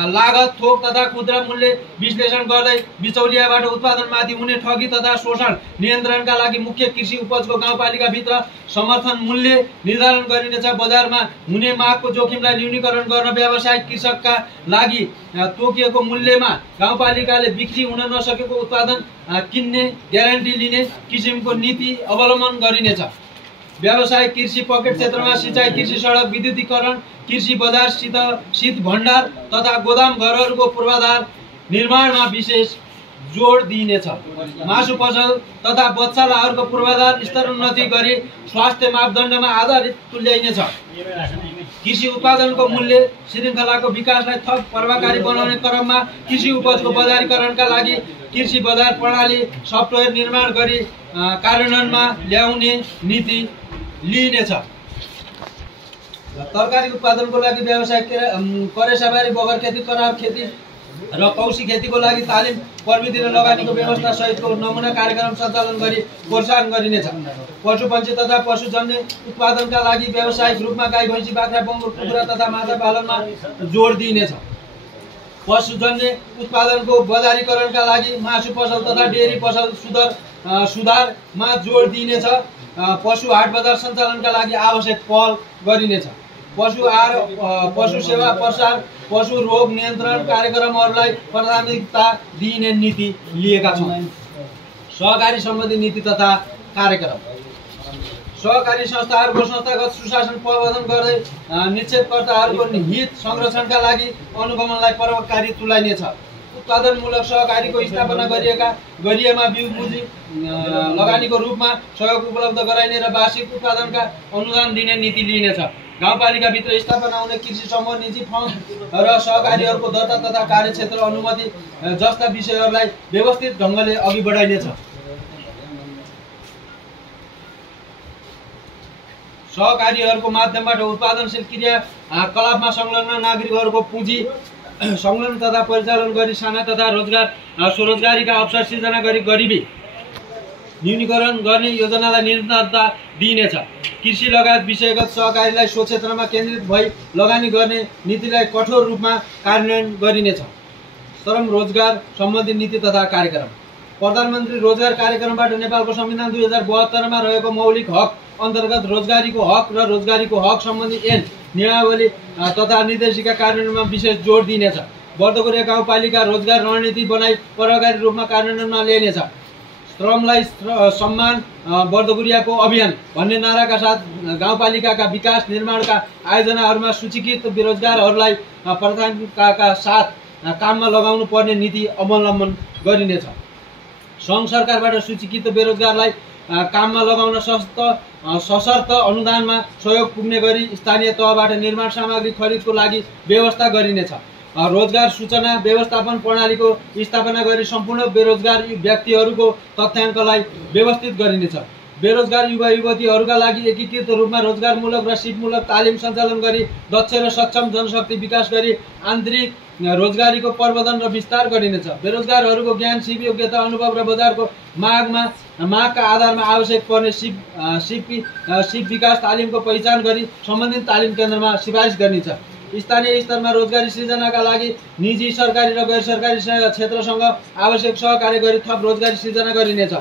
लागत, थोक तथा खुद्रा मूल्य विश्लेषण गर्दै बिचौलियाबाट उत्पादनमाथि हुने ठगी तथा शोषण नियन्त्रणका लागि मुख्य कृषि उपजको गाउँपालिकाभित्र समर्थन मूल्य निर्धारण गरिनेछ। बजारमा हुने मागको जोखिमलाई न्यूनीकरण गर्न व्यावसायिक कृषकका लागि तोकिएको मूल्यमा गाउँपालिकाले बिक्री हुन नसकेको उत्पादन किन्ने ग्यारेन्टी लिने किसिमको नीति अवलम्बन गरिनेछ। व्यावसायिक कृषि पकेट क्षेत्रमा सिँचाइ, कृषि सडक, विद्युतीकरण, कृषि बजार, शीत भण्डार तथा गोदाम घरहरूको पूर्वाधार निर्माणमा विशेष जोड दिइनेछ। मासु पसल तथा बच्चालाहरूको पूर्वाधार स्तर उन्नति गरी स्वास्थ्य मापदण्डमा आधारित तुल्याइनेछ। कृषि उत्पादनको मूल्य श्रृङ्खलाको विकासलाई थप प्रभावकारी बनाउने क्रममा कृषि उपजको बजारीकरणका लागि कृषि बजार प्रणाली सफ्टवेयर निर्माण गरी कार्यान्वयनमा ल्याउने नीति लिइनेछ। तरकारी उत्पादनको लागि व्यावसायिक करेसाबारी, बगर खेती, करार खेती र कौशी खेतीको लागि तालिम, प्रविधि र लगानीको व्यवस्था सहितको नमुना कार्यक्रम सञ्चालन गरी प्रोत्साहन गरिनेछ। पशुपन्छी तथा पशुजन्य उत्पादनका लागि व्यावसायिक रूपमा गाई, भैँसी, बाख्रा, बङ्गुर, कुखुरा तथा माछा पालनमा जोड दिइनेछ। पशुजन्य उत्पादनको बजारीकरणका लागि मासु पसल तथा डेयरी पसल सुधारमा जोड दिइनेछ। पशु हाट बजार सञ्चालनका लागि आवश्यक पहल गरिनेछ। पशु आहार, पशु सेवा प्रसार, पशु रोग नियन्त्रण कार्यक्रमहरूलाई प्राथमिकता दिइने नीति लिएका छौँ। सहकारी सम्बन्धी नीति तथा कार्यक्रम। सहकारी संस्थाहरूको संस्थागत सुशासन प्रवर्धन गर्दै निक्षेपकर्ताहरूको हित संरक्षणका लागि अनुगमनलाई प्रभावकारी तुल्याइनेछ। उत्पादनमूलक सहकारीको स्थापना गरिएमा बिउ पुँजी लगानीको रूपमा सहयोग उपलब्ध गराइने र वार्षिक उत्पादनका अनुदान दिने नीति लिइनेछ। गाउँपालिकाभित्र स्थापना हुने कृषि समूह, निजी फर्म र सहकारीहरूको दर्ता तथा कार्यक्षेत्र अनुमति जस्ता विषयहरूलाई व्यवस्थित ढङ्गले अघि बढाइनेछ। सहकारीहरूको माध्यमबाट उत्पादनशील क्रियाकलापमा संलग्न नागरिकहरूको पुँजी संलग्न तथा परिचालन गरी साना तथा स्वरोजगारीका अवसर सिर्जना गरी गरिबी न्यूनीकरण गर्ने योजनालाई निरन्तरता दिइनेछ। कृषि लगायत विषयगत सहकारीलाई सो क्षेत्रमा केन्द्रित भई लगानी गर्ने नीतिलाई कठोर रूपमा कार्यान्वयन गरिनेछ। श्रम रोजगार सम्बन्धी नीति तथा कार्यक्रम। प्रधानमन्त्री रोजगार कार्यक्रमबाट नेपालको संविधान 2072 रहेको मौलिक हक अन्तर्गत रोजगारीको हक र रोजगारीको हक सम्बन्धी ऐन, नियमावली तथा निर्देशिका कार्यान्वयनमा विशेष जोड दिइनेछ। बर्दोगुरिया गाउँपालिका रोजगार रणनीति बनाई प्रभावकारी रूपमा कार्यान्वयनमा ल्याइनेछ। श्रमलाई सम्मान, बर्दोगुरियाको अभियान भन्ने नाराका साथ गाउँपालिकाका विकास निर्माणका आयोजनाहरूमा सूचीकृत बेरोजगारहरूलाई प्राथमिकताका साथ काममा लगाउनु पर्ने नीति अवलम्बन गरिनेछ। सङ्घ सरकारबाट सूचीकृत बेरोजगारलाई काममा लगाउन सशर्त अनुदानमा सहयोग पुग्ने गरी स्थानीय तहबाट निर्माण सामग्री खरिदको लागि व्यवस्था गरिनेछ। रोजगार सूचना व्यवस्थापन प्रणालीको स्थापना गरी सम्पूर्ण बेरोजगार व्यक्तिहरूको तथ्याङ्कलाई व्यवस्थित गरिनेछ। बेरोजगार युवा युवतीहरूका लागि एकीकृत रूपमा रोजगारमूलक र सिपमूलक तालिम सञ्चालन गरी दक्ष र सक्षम जनशक्ति विकास गरी आन्तरिक रोजगारीको प्रवर्धन र विस्तार गरिनेछ। बेरोजगारहरूको ज्ञान, सिप, योग्यता, अनुभव र बजारको मागका आधारमा आवश्यक पर्ने सिप विकास तालिमको पहिचान गरी सम्बन्धित तालिम केन्द्रमा सिफारिस गरिनेछ। स्थानीय स्तरमा रोजगारी सृजनाका लागि निजी, सरकारी र गैर सरकारी क्षेत्रसँग आवश्यक सहकार्य गरी थप रोजगारी सृजना गरिनेछ।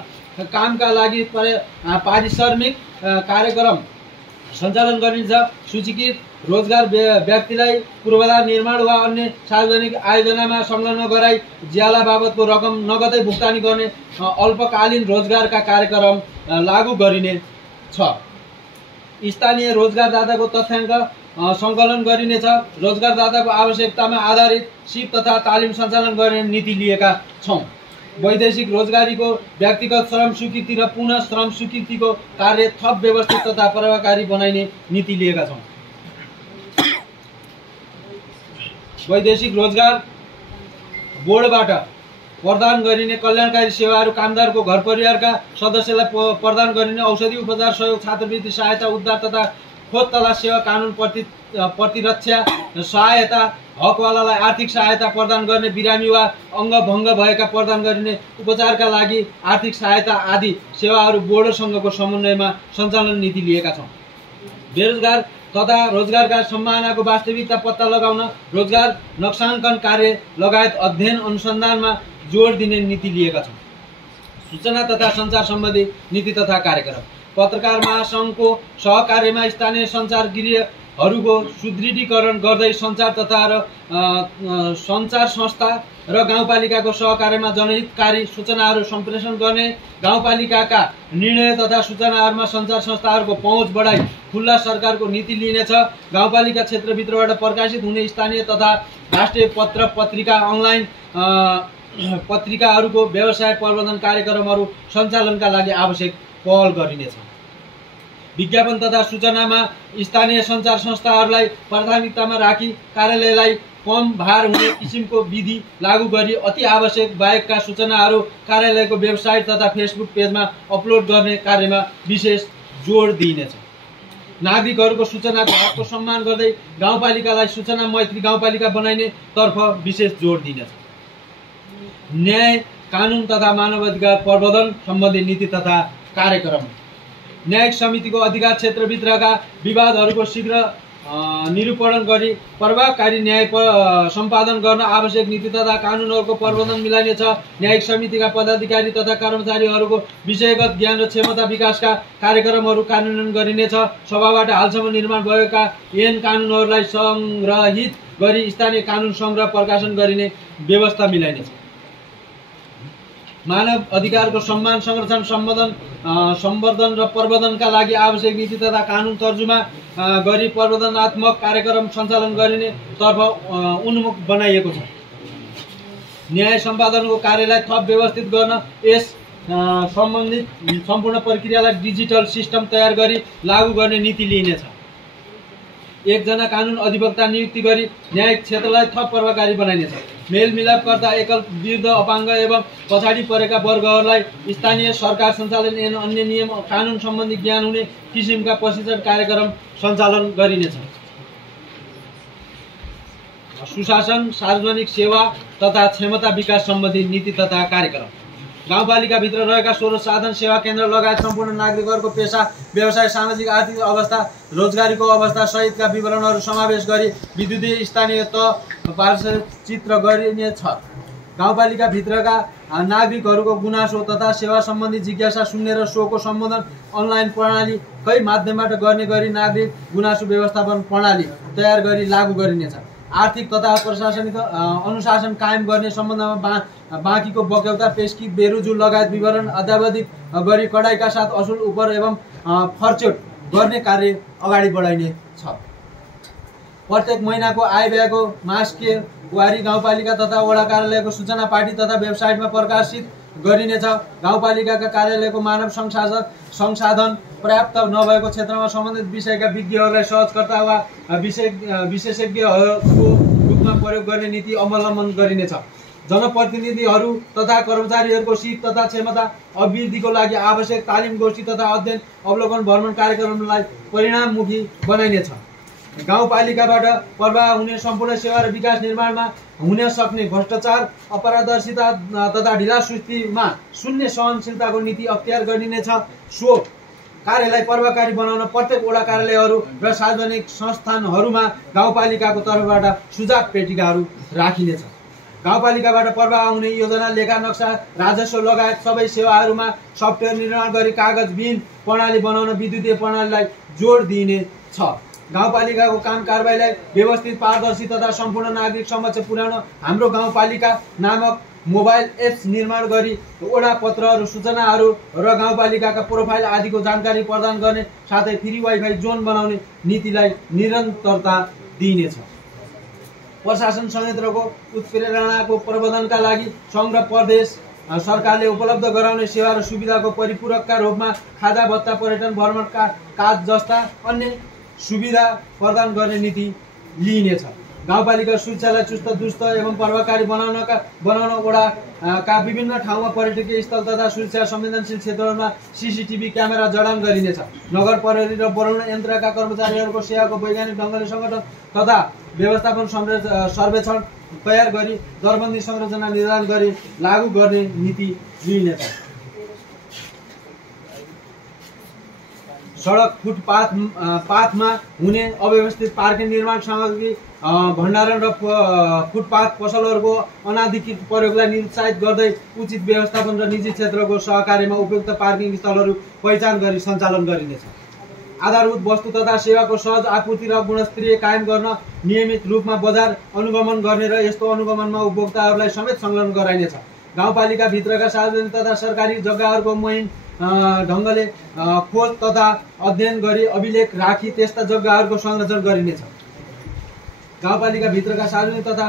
कामका लागि पारिश्रमिक कार्यक्रम सञ्चालन गरिन्छ। सूचीकृत रोजगार व्यक्तिलाई पूर्वाधार निर्माण वा अन्य सार्वजनिक आयोजनामा संलग्न गराई ज्याला बाबतको रकम नगदै भुक्तानी गर्ने अल्पकालीन रोजगारका कार्यक्रम लागू गरिने छ। स्थानीय रोजगारदाताको तथ्याङ्क सङ्कलन गरिनेछ। रोजगारदाताको आवश्यकतामा आधारित सिप तथा तालिम सञ्चालन गर्ने नीति लिएका छौँ। वैदेशिक रोजगारीको व्यक्तिगत श्रम स्वीकृति र पुनः श्रम स्वीकृतिको कार्य थप व्यवस्थित तथा प्रभावकारी बनाइने नीति लिएका छौँ। वैदेशिक रोजगार बोर्डबाट प्रदान गरिने कल्याणकारी सेवाहरू कामदारको घर परिवारका सदस्यलाई प्रदान गरिने औषधि उपचार सहयोग छात्रवृत्ति सहायता उद्धार तथा खोज तलास सेवा कानुन प्रतिरक्षा सहायता हकवालालाई आर्थिक सहायता प्रदान गर्ने बिरामी वा अङ्गभङ्ग भएका प्रदान गरिने उपचारका लागि आर्थिक सहायता आदि सेवाहरू बोर्डसँगको समन्वयमा सञ्चालन नीति लिएका छौँ। बेरोजगार तथा रोजगारका सम्भावनाको वास्तविकता पत्ता लगाउन रोजगार नक्साङ्कन कार्य लगायत अध्ययन अनुसन्धानमा जोड दिने नीति लिएका छौँ। सूचना तथा सञ्चार सम्बन्धी नीति तथा कार्यक्रम पत्रकार महासङ्घको सहकार्यमा स्थानीय सञ्चार गृहहरूको सुदृढीकरण गर्दै सञ्चार तथा सञ्चार संस्था र गाउँपालिकाको सहकार्यमा जनहितकारी सूचनाहरू सम्प्रेषण गर्ने, गाउँपालिकाका निर्णय तथा सूचनाहरूमा सञ्चार संस्थाहरूको पहुँच बढाई खुल्ला सरकारको नीति लिनेछ। गाउँपालिका क्षेत्रभित्रबाट प्रकाशित हुने स्थानीय तथा राष्ट्रिय पत्र पत्रिका अनलाइन पत्रिकाहरूको व्यवसाय प्रबन्धन कार्यक्रमहरू सञ्चालनका लागि आवश्यक पहल गरिनेछ। विज्ञापन तथा सूचनामा स्थानीय सञ्चार संस्थाहरूलाई प्राथमिकतामा राखी कार्यालयलाई कम भार हुने किसिमको विधि लागू गरी अति आवश्यक बाहेकका सूचनाहरू कार्यालयको वेबसाइट तथा फेसबुक पेजमा अपलोड गर्ने कार्यमा विशेष जोड दिइनेछ। नागरिकहरूको सूचनाको हकको सम्मान गर्दै गाउँपालिकालाई सूचना मैत्री गाउँपालिका बनाइने तर्फ विशेष जोड दिइनेछ। न्याय कानुन तथा मानवाधिकार प्रवर्धन सम्बन्धी नीति तथा कार्यक्रम न्यायिक समितिको अधिकार क्षेत्रभित्रका विवादहरूको शीघ्र निरूपण गरी प्रभावकारी न्याय सम्पादन गर्न आवश्यक नीति तथा कानुनहरूको प्रबन्धन मिलाइनेछ। न्यायिक समितिका पदाधिकारी तथा कर्मचारीहरूको विषयगत ज्ञान र क्षमता विकासका कार्यक्रमहरू कार्यान्वयन गरिनेछ। सभाबाट हालसम्म निर्माण भएका ऐन कानुनहरूलाई सङ्ग्रहित गरी स्थानीय कानुन सङ्ग्रह प्रकाशन गरिने व्यवस्था मिलाइनेछ। मानव अधिकारको सम्मान संरक्षण सम्वर्धन र प्रवर्धनका लागि आवश्यक नीति तथा कानुन तर्जुमा गरी प्रवर्धनात्मक कार्यक्रम सञ्चालन गरिने तर्फ उन्मुख बनाइएको छ। न्याय सम्पादनको कार्यलाई थप व्यवस्थित गर्न यस सम्बन्धित सम्पूर्ण प्रक्रियालाई डिजिटल सिस्टम तयार गरी लागू गर्ने नीति लिइनेछ। एकजना कानुन अधिवक्ता नियुक्ति गरी न्यायिक क्षेत्रलाई थप प्रभावकारी बनाइनेछ। मेलमिलापकर्ता एकल वृद्ध अपाङ्ग एवं पछाडि परेका वर्गहरूलाई स्थानीय सरकार सञ्चालन एवं अन्य नियम कानुन सम्बन्धी ज्ञान हुने किसिमका प्रशिक्षण कार्यक्रम सञ्चालन गरिनेछ। सुशासन सार्वजनिक सेवा तथा क्षमता विकास सम्बन्धी नीति तथा कार्यक्रम गाउँपालिकाभित्र रहेका स्रोत साधन सेवा केन्द्र लगायत सम्पूर्ण नागरिकहरूको पेसा व्यवसाय सामाजिक आर्थिक अवस्था रोजगारीको अवस्था सहितका विवरणहरू समावेश गरी विद्युतीय स्थानीय तह पार्श्वचित्र गरिनेछ। गाउँपालिकाभित्रका नागरिकहरूको गुनासो तथा सेवा सम्बन्धी जिज्ञासा सुन्ने र सोको सम्बोधन अनलाइन प्रणालीकै माध्यमबाट गर्ने गरी नागरिक गुनासो व्यवस्थापन प्रणाली तयार गरी लागू गरिनेछ। आर्थिक तथा प्रशासनिक अनुशासन कायम गर्ने सम्बन्धमा बाँकीको बक्यौता पेस्की बेरुजु लगायत विवरण अद्यावधिक गरी कडाइका साथ असुल उपर एवं फर्चोट गर्ने कार्य अगाडि बढाइने छ। प्रत्येक महिनाको आय व्ययको मासिक वारी गाउँपालिका तथा वडा कार्यालयको सूचना पार्टी तथा वेबसाइटमा प्रकाशित गरिनेछ। गाउँपालिकाका कार्यालयको मानव संसाधन पर्याप्त नभएको क्षेत्रमा सम्बन्धित विषयका विज्ञहरूलाई सहजकर्ता वा विशेषज्ञहरूको रूपमा प्रयोग गर्ने नीति अवलम्बन गरिनेछ। जनप्रतिनिधिहरू तथा कर्मचारीहरूको सिप तथा क्षमता अभिवृद्धिको लागि आवश्यक तालिम गोष्ठी तथा अध्ययन अवलोकन भ्रमण कार्यक्रमलाई परिणाममुखी बनाइनेछ। गाउँपालिकाबाट प्रवाह हुने सम्पूर्ण सेवा र विकास निर्माणमा हुन सक्ने भ्रष्टाचार अपराधर्शिता तथा ढिलासुस्तीमा शून्य सहनशीलताको नीति अख्तियार गरिनेछ। सो कार्यलाई प्रभावकारी बनाउन प्रत्येक वडा कार्यालयहरू र सार्वजनिक संस्थानहरूमा गाउँपालिकाको तर्फबाट सुझाव पेटिकाहरू राखिनेछ। गाउँपालिकाबाट प्रवाह हुने योजना लेखा नक्सा राजस्व लगायत सबै सेवाहरूमा सफ्टवेयर निर्माण गरी कागजविहीन प्रणाली बनाउन विद्युतीय प्रणालीलाई जोड दिइनेछ। गाउँपालिकाको काम कारबाहीलाई व्यवस्थित, पारदर्शी तथा सम्पूर्ण नागरिक समक्ष पुर्याउन हाम्रो गाउँपालिका नामक मोबाइल एप्स निर्माण गरी वडा पत्रहरू, सूचनाहरू र गाउँपालिकाका प्रोफाइल आदिको जानकारी प्रदान गर्ने साथै फ्री वाइफाई जोन बनाउने नीतिलाई निरन्तरता दिइनेछ। प्रशासन संयन्त्रको उत्प्रेरणाको प्रबन्धनका लागि सङ्घ र प्रदेश सरकारले उपलब्ध गराउने सेवा र सुविधाको परिपूरकका रूपमा खाजा भत्ता, पर्यटन भ्रमण काज जस्ता अन्य सुविधा प्रदान गर्ने नीति लिइनेछ। गाउँपालिका सुरक्षालाई चुस्त दुरुस्त एवं प्रभावकारी बनाउन वडाका विभिन्न ठाउँमा पर्यटकीय स्थल तथा सुरक्षा संवेदनशील क्षेत्रहरूमा CCTV क्यामेरा जडान गरिनेछ। नगर प्रहरी र बरुण यन्त्रका कर्मचारीहरूको सेवाको वैज्ञानिक ढङ्गले सङ्गठन तथा व्यवस्थापन सर्वेक्षण तयार गरी दरबन्दी संरचना निर्धारण गरी लागू गर्ने नीति लिइनेछ। सडक फुटपाथमा हुने अव्यवस्थित पार्किङ, निर्माण सामग्री भण्डारण र फुटपाथ पसलहरूको अनाधिकृत प्रयोगलाई निरुत्साहित गर्दै उचित व्यवस्थापन र निजी क्षेत्रको सहकार्यमा उपयुक्त पार्किङ स्थलहरू पहिचान गरी सञ्चालन गरिनेछ। आधारभूत वस्तु तथा सेवाको सहज आपूर्ति र गुणस्तरीय कायम गर्न नियमित रूपमा बजार अनुगमन गर्ने र यस्तो अनुगमनमा उपभोक्ताहरूलाई समेत संलग्न गराइनेछ। गाउँपालिका भित्रका सार्वजनिक तथा सरकारी जग्गाहरूको महीन ढङ्गले खोज तथा अध्ययन गरी अभिलेख राखी त्यस्ता जग्गाहरूको संरक्षण गरिनेछ। गाउँपालिका भित्रका सार्वजनिक तथा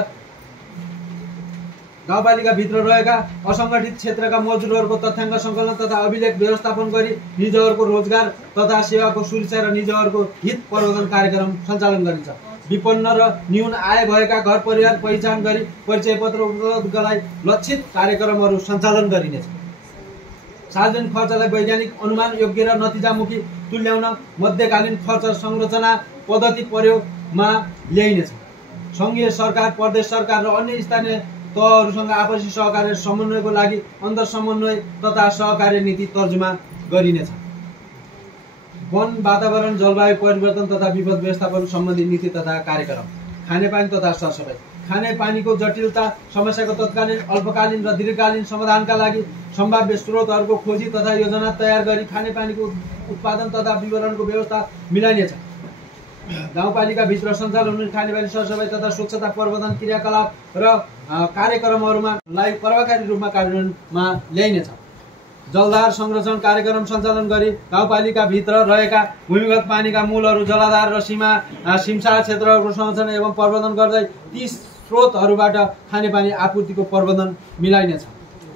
गाउँपालिका भित्र रहेका असङ्गठित क्षेत्रका मजदुरहरूको तथ्याङ्क सङ्कलन तथा अभिलेख व्यवस्थापन गरी निजहरूको रोजगार तथा सेवाको सुरक्षा र निजहरूको हित प्रवर्धन कार्यक्रम सञ्चालन गरिन्छ। विपन्न र न्यून आय भएका घर परिवार पहिचान गरी परिचय पत्र उपलब्धलाई लक्षित कार्यक्रमहरू सञ्चालन गरिनेछ। सार्वजनिक खर्चलाई वैज्ञानिक, अनुमान योग्य र नतिजामुखी तुल्याउन मध्यकालीन खर्च संरचना पद्धति प्रयोगमा ल्याइनेछ। सङ्घीय सरकार, प्रदेश सरकार र अन्य स्थानीय तहहरूसँग आपसी सहकार्य समन्वयको लागि अन्तर समन्वय तथा सहकार्य नीति तर्जुमा गरिनेछ। वन, वातावरण, जलवायु परिवर्तन तथा विपद व्यवस्थापन सम्बन्धी नीति तथा कार्यक्रम। खानेपानी तथा सरसफाइ। खानेपानीको जटिलता समस्याको तत्कालीन, अल्पकालीन र दीर्घकालीन समाधानका लागि सम्भाव्य स्रोतहरूको खोजी तथा योजना तयार गरी खानेपानीको उत्पादन तथा वितरणको व्यवस्था मिलाइनेछ। गाउँपालिका भित्र सञ्चालन हुने खानेपानी, सरसफाइ तथा स्वच्छता प्रबन्धन क्रियाकलाप र कार्यक्रमहरूलाई प्रभावकारी रूपमा कार्यान्वयनमा ल्याइनेछ। जलधार संरक्षण कार्यक्रम सञ्चालन गरी गाउँपालिका भित्र रहेका भूमिगत पानीका मूलहरू, जलाधार र सिमसार क्षेत्रहरूको संरक्षण एवं प्रबन्धन गर्दै ती स्रोतहरूबाट खानेपानी आपूर्तिको प्रबन्धन मिलाइनेछ।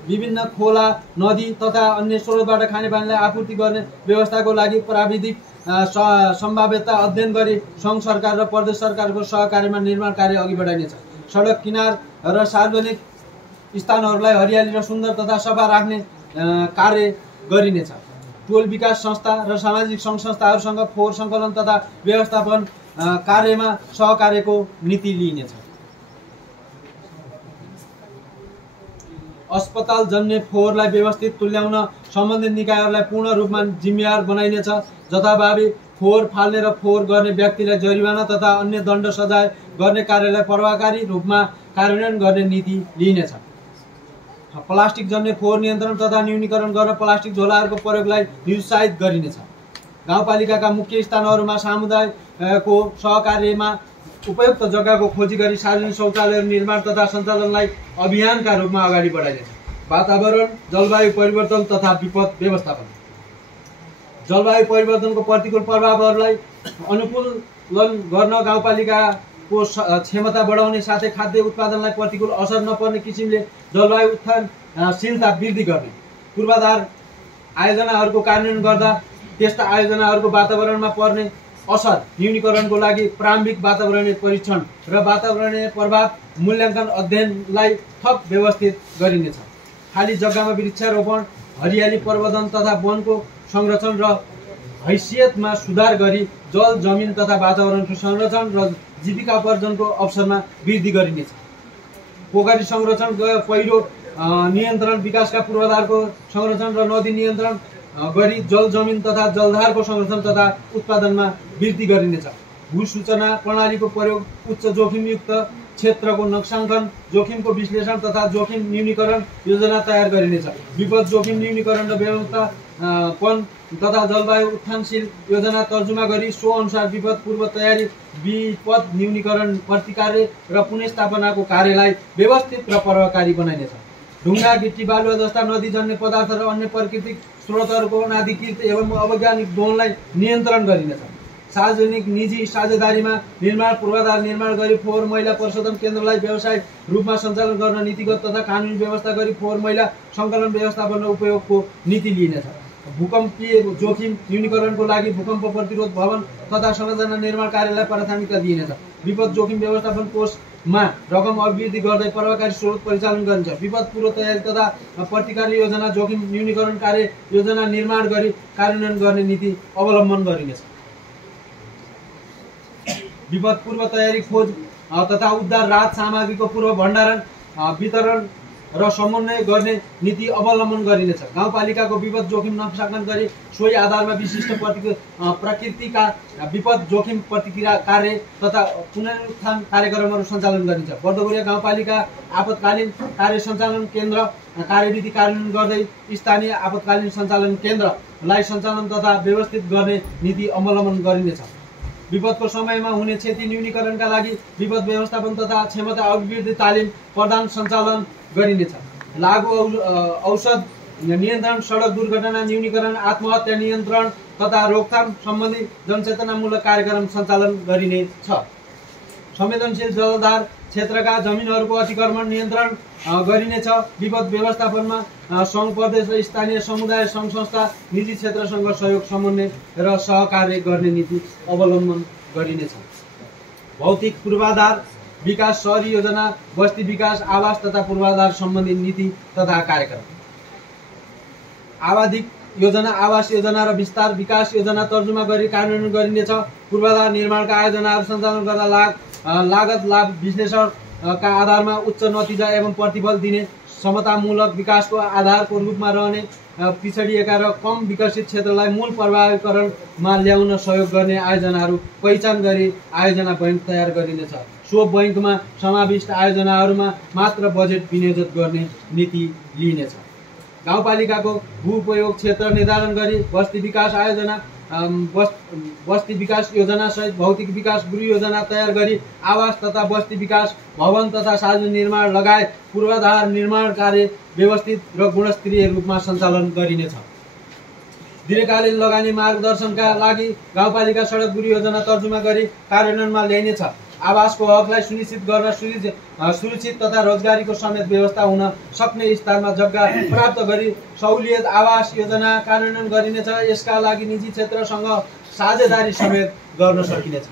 विभिन्न खोला, नदी तथा अन्य स्रोतबाट खानेपानीलाई आपूर्ति गर्ने व्यवस्थाको लागि प्राविधिक सम्भाव्यता अध्ययन गरी सङ्घ सरकार र प्रदेश सरकारको सहकार्यमा निर्माण कार्य अघि बढाइनेछ। सडक किनार र सार्वजनिक स्थानहरूलाई हरियाली र सुन्दर तथा सफा राख्ने कार्य गरिनेछ। टोल विकास संस्था र सामाजिक सङ्घ संस्थाहरूसँग फोहोर सङ्कलन तथा व्यवस्थापन कार्यमा सहकार्यको नीति लिइनेछ। अस्पताल जन्य फोहोरलाई व्यवस्थित तुल्याउन सम्बन्धित निकायहरूलाई पूर्ण रूपमा जिम्मेवार बनाइनेछ। जथाभावी फोहोर फाल्ने र फोहोर गर्ने व्यक्तिलाई जरिवाना तथा अन्य दण्ड सजाय गर्ने कार्यलाई प्रभावकारी रूपमा कार्यान्वयन गर्ने नीति लिइनेछ। प्लास्टिक जन्य फोहोर नियन्त्रण तथा न्यूनीकरण गर्न प्लास्टिक झोलाहरूको प्रयोगलाई निरुत्साहित गरिनेछ। गाउँपालिकाका मुख्य स्थानहरूमा समुदायको सहकार्यमा उपयुक्त जग्गाको खोजी गरी सार्वजनिक शौचालय निर्माण तथा सञ्चालनलाई अभियानका रूपमा अगाडि बढाइनेछ। वातावरण, जलवायु परिवर्तन तथा विपद व्यवस्थापन। जलवायु परिवर्तनको प्रतिकूल प्रभावहरूलाई अनुकूलन गर्न गाउँपालिकाको क्षमता बढाउने साथै खाद्य उत्पादनलाई प्रतिकूल असर नपर्ने किसिमले जलवायु उत्थानशीलता वृद्धि गर्ने पूर्वाधार आयोजनाहरूको कार्यान्वयन गर्दा त्यस्ता आयोजनाहरूको वातावरणमा पर्ने असर न्यूनीकरणको लागि प्रारम्भिक वातावरणीय परीक्षण र वातावरणीय प्रभाव मूल्याङ्कन अध्ययनलाई थप व्यवस्थित गरिनेछ। खाली जग्गामा वृक्षारोपण, हरियाली प्रबन्धन तथा वनको संरक्षण र हैसियतमा सुधार गरी जल, जमिन तथा वातावरणको संरक्षण र जीविकोपार्जनको अवसरमा वृद्धि गरिनेछ। पोखरी संरक्षण, पहिरो नियन्त्रण, विकासका पूर्वाधारको संरक्षण र नदी नियन्त्रण गरी जल, जमिन तथा जलधारको संरक्षण तथा उत्पादनमा वृद्धि गरिनेछ। भूसूचना प्रणालीको प्रयोग, उच्च जोखिमयुक्त क्षेत्रको नक्साङ्कन, जोखिमको विश्लेषण तथा जोखिम न्यूनीकरण योजना तयार गरिनेछ। विपद जोखिम न्यूनीकरण र पन तथा जलवायु उत्थानशील योजना तर्जुमा गरी सो अनुसार विपद पूर्व तयारी, विपद न्यूनीकरण, प्रतिकार र पुनर्स्थापनाको कार्यलाई व्यवस्थित र प्रभावकारी बनाइनेछ। ढुङ्गा, गिट्टी, बालुवा जस्ता नदीजन्य पदार्थ र अन्य प्राकृतिक स्रोतहरूको अनाधिकृत एवं अवैज्ञानिक दोहनलाई नियन्त्रण गरिनेछ। सार्वजनिक निजी साझेदारीमा निर्माण पूर्वाधार निर्माण गरी फोहोर मैला प्रशोधन केन्द्रलाई व्यावसायिक रूपमा सञ्चालन गर्न नीतिगत तथा कानुनी व्यवस्था गरी फोहोर मैला सङ्कलन व्यवस्थापन र उपयोगको नीति लिइनेछ। भूकम्पीय जोखिम न्यूनीकरणको लागि भूकम्प प्रतिरोध भवन तथा संरचना निर्माण कार्यलाई प्राथमिकता दिइनेछ। विपद जोखिम व्यवस्थापन कोषमा रकम अभिवृद्धि गर्दै प्रभावकारी स्रोत परिचालन गरिन्छ। विपद पूर्व तयारी तथा प्रतिकार योजना, जोखिम न्यूनीकरण कार्य योजना निर्माण गरी कार्यान्वयन गर्ने नीति अवलम्बन गरिनेछ। विपद पूर्व तयारी, खोज तथा उद्धार, राहत सामग्रीको पूर्व भण्डारण, वितरण र समन्वय गर्ने नीति अवलम्बन गरिनेछ। गाउँपालिकाको विपद जोखिम नक्साकरण गरी सोही आधारमा विशिष्ट प्रकृतिका विपद जोखिम प्रतिक्रिया कार्य तथा पुनरुत्थान कार्यक्रमहरू सञ्चालन गरिन्छ। बर्दगोरिया गाउँपालिका आपतकालीन कार्य सञ्चालन केन्द्र कार्यविधि कार्यान्वयन गर्दै स्थानीय आपतकालीन सञ्चालन केन्द्रलाई सञ्चालन तथा व्यवस्थित गर्ने नीति अवलम्बन गरिनेछ। विपदको समयमा हुने क्षति न्यूनीकरणका लागि विपद व्यवस्थापन तथा क्षमता अभिवृद्धि तालिम प्रदान सञ्चालन गरिनेछ। लागु औषध नियन्त्रण, सडक दुर्घटना न्यूनीकरण, आत्महत्या नियन्त्रण तथा रोकथाम सम्बन्धी जनचेतनामूलक कार्यक्रम सञ्चालन गरिनेछ। संवेदनशील जलधार क्षेत्रका जमिनहरूको अतिक्रमण नियन्त्रण गरिनेछ। विपद व्यवस्थापनमा सङ्घ, प्रदेश र स्थानीय समुदाय, सङ्घ संस्था, निजी क्षेत्रसँग सहयोग, समन्वय र सहकार्य गर्ने नीति अवलम्बन गरिनेछ। भौतिक पूर्वाधार विकास, सहरी योजना, बस्ती विकास, आवास तथा पूर्वाधार सम्बन्धी नीति तथा कार्यक्रम। आवाधिक योजना, आवास योजना र विस्तार विकास योजना तर्जुमा गरी कार्यान्वयन गरिनेछ। पूर्वाधार निर्माणका आयोजनाहरू सञ्चालन गर्दा लागत लाभ विश्लेषणका आधारमा उच्च नतिजा एवं प्रतिफल दिने, समतामूलक विकासको आधारको रूपमा रहने पिछडिएका र कम विकसित क्षेत्रलाई मूल प्रभावीकरणमा ल्याउन सहयोग गर्ने आयोजनाहरू पहिचान गरी आयोजना बैंक तयार गरिनेछ। सो बैंकमा समाविष्ट आयोजनाहरूमा मात्र बजेट विनियोजित गर्ने नीति लिइनेछ। गाउँपालिकाको भू उपयोग क्षेत्र निर्धारण गरी बस्ती विकास आयोजना, बस्ती विकास योजना सहित भौतिक विकास गृह योजना तयार गरी आवास तथा बस्ती विकास, भवन तथा सार्वजनिक निर्माण लगायत पूर्वाधार निर्माण कार्य व्यवस्थित र गुणस्तरीय रूपमा सञ्चालन गरिनेछ। दीर्घकालीन लगानी मार्गदर्शनका लागि गाउँपालिका सडक गृह योजना तर्जुमा गरी कार्यान्वयनमा ल्याइनेछ। आवासको हकलाई सुनिश्चित गर्न सुरक्षित तथा रोजगारीको समेत व्यवस्था हुन सक्ने स्थानमा जग्गा प्राप्त गरी सहुलियत आवास योजना कार्यान्वयन गरिनेछ। यसका लागि निजी क्षेत्रसँग साझेदारी समेत गर्न सकिनेछ।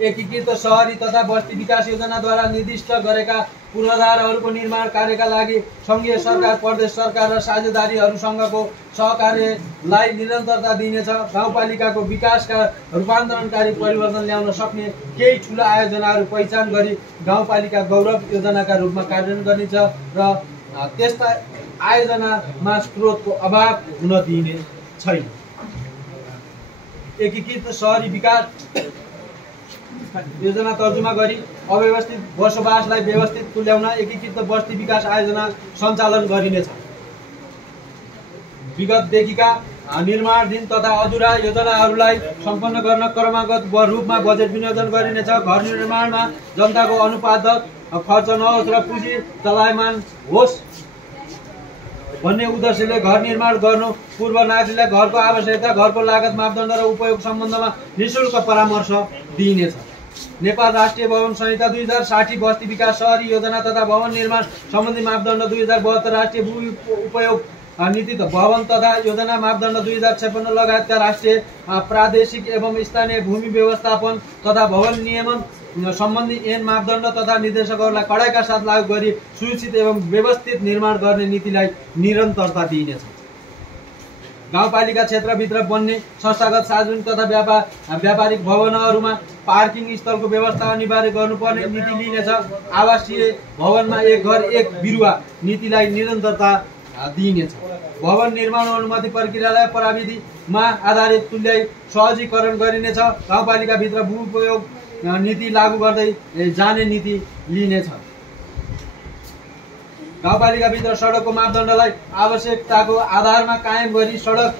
एकीकृत सहरी तथा बस्ती विकास योजनाद्वारा निर्दिष्ट गरेका पूर्वाधारहरूको निर्माण कार्यका लागि सङ्घीय सरकार, प्रदेश सरकार र साझेदारीहरूसँगको सहकार्यलाई निरन्तरता दिइनेछ। गाउँपालिकाको विकासका रूपान्तरणकारी परिवर्तन ल्याउन सक्ने केही ठुला आयोजनाहरू पहिचान गरी गाउँपालिका गौरव योजनाका रूपमा कार्यान्वयन गरिनेछ र त्यस्ता आयोजनामा स्रोतको अभाव हुन दिइने छैन। एकीकृत सहरी विकास योजना तर्जुमा गरी अव्यवस्थित बसोबासलाई व्यवस्थित तुल्याउन एकीकृत बस्ती विकास आयोजना सञ्चालन गरिनेछ। विगतदेखिका निर्माणाधीन तथा अधुरा योजनाहरूलाई सम्पन्न गर्न क्रमागत रूपमा बजेट विनियोजन गरिनेछ। घर निर्माणमा जनताको अनुपात खर्च नहोस् र पुँजी चलायमान होस् भन्ने उद्देश्यले घर निर्माण गर्नु पूर्व नागरिकलाई घरको आवश्यकता, घरको लागत, मापदण्ड र उपयोग सम्बन्धमा निःशुल्क परामर्श दिइनेछ। नेपाल राष्ट्रिय भवन संहिता 2060, बस्ती विकास सहरी योजना तथा भवन निर्माण सम्बन्धी मापदण्ड 2072, राष्ट्रिय भू उपयोग नीति भवन तथा योजना मापदण्ड 2056 लगायतका राष्ट्रिय, प्रादेशिक एवं स्थानीय भूमि व्यवस्थापन तथा भवन नियमन सम्बन्धी ऐन मापदण्ड तथा निर्देशकहरूलाई कडाइका साथ लागू गरी सुरक्षित एवं व्यवस्थित निर्माण गर्ने नीतिलाई निरन्तरता दिइनेछ। गाउँपालिका क्षेत्रभित्र बन्ने संस्थागत, सार्वजनिक तथा व्यापारिक भवनहरूमा पार्किङ स्थलको व्यवस्था अनिवार्य गर्नुपर्ने नीति लिइनेछ। आवासीय भवनमा एक घर एक बिरुवा नीतिलाई निरन्तरता दिइनेछ। भवन निर्माण अनुमति प्रक्रियालाई प्रविधिमा आधारित तुल्याई सहजीकरण गरिनेछ। गाउँपालिकाभित्र भू उपयोग नीति लागू गर्दै जाने नीति लिइनेछ। गाउँपालिकाभित्र सडकको मापदण्डलाई आवश्यकताको आधारमा कायम गरी सडक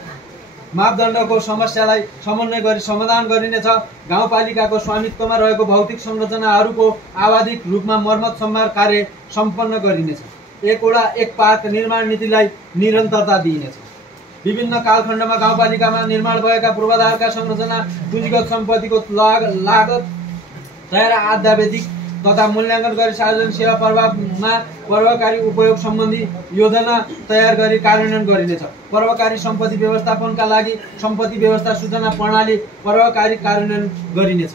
मापदण्डको समस्यालाई समन्वय गरी समाधान गरिनेछ। गाउँपालिकाको स्वामित्वमा रहेको भौतिक संरचनाहरूको आवधिक रूपमा मर्मत सम्भार कार्य सम्पन्न गरिनेछ। एक वडा एक पार्क निर्माण नीतिलाई निरन्तरता दिइनेछ। विभिन्न कालखण्डमा गाउँपालिकामा निर्माण भएका पूर्वाधारका संरचना पुँजीगत सम्पत्तिको लागत तयार अध्यावधिक तथा मूल्याङ्कन गरी सार्वजनिक सेवा प्रभावमा प्रभावकारी उपयोग सम्बन्धी योजना तयार गरी कार्यान्वयन गरिनेछ। प्रभावकारी सम्पत्ति व्यवस्थापनका लागि सम्पत्ति व्यवस्था सूचना प्रणाली प्रभावकारी कार्यान्वयन गरिनेछ।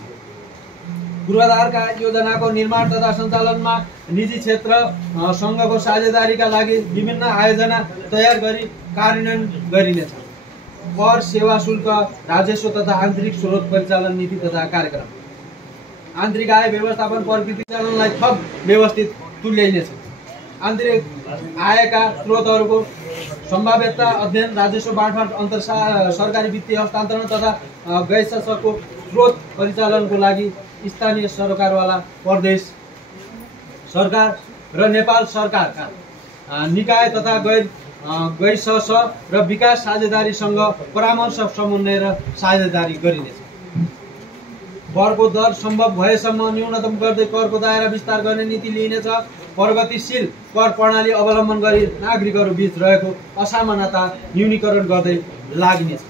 पूर्वाधारका योजनाको निर्माण तथा सञ्चालनमा निजी क्षेत्र सङ्घको साझेदारीका लागि विभिन्न आयोजना तयार गरी कार्यान्वयन गरिनेछ। कर, सेवा शुल्क, राजस्व तथा आन्तरिक स्रोत परिचालन नीति तथा कार्यक्रम। आन्तरिक आय व्यवस्थापन प्रकृति चलनलाई थप व्यवस्थित तुल्याइनेछ। आन्तरिक आयका स्रोतहरूको सम्भाव्यता अध्ययन, राजस्व बाँडफाँड, अन्तर सरकारी वित्तीय हस्तान्तरण तथा गैर-शासकको स्रोत परिचालनको लागि स्थानीय सरकारवाला प्रदेश सरकार र नेपाल सरकारका निकाय तथा गैर-शासक र विकास साझेदारीसँग परामर्श समन्वय र साझेदारी गरिनेछ। करको दर सम्भव भएसम्म न्यूनतम गर्दै करको दायरा विस्तार गर्ने नीति लिइनेछ। प्रगतिशील कर प्रणाली अवलम्बन गरी नागरिकहरू बीच रहेको असमानता न्यूनीकरण गर्दै लागिनेछ।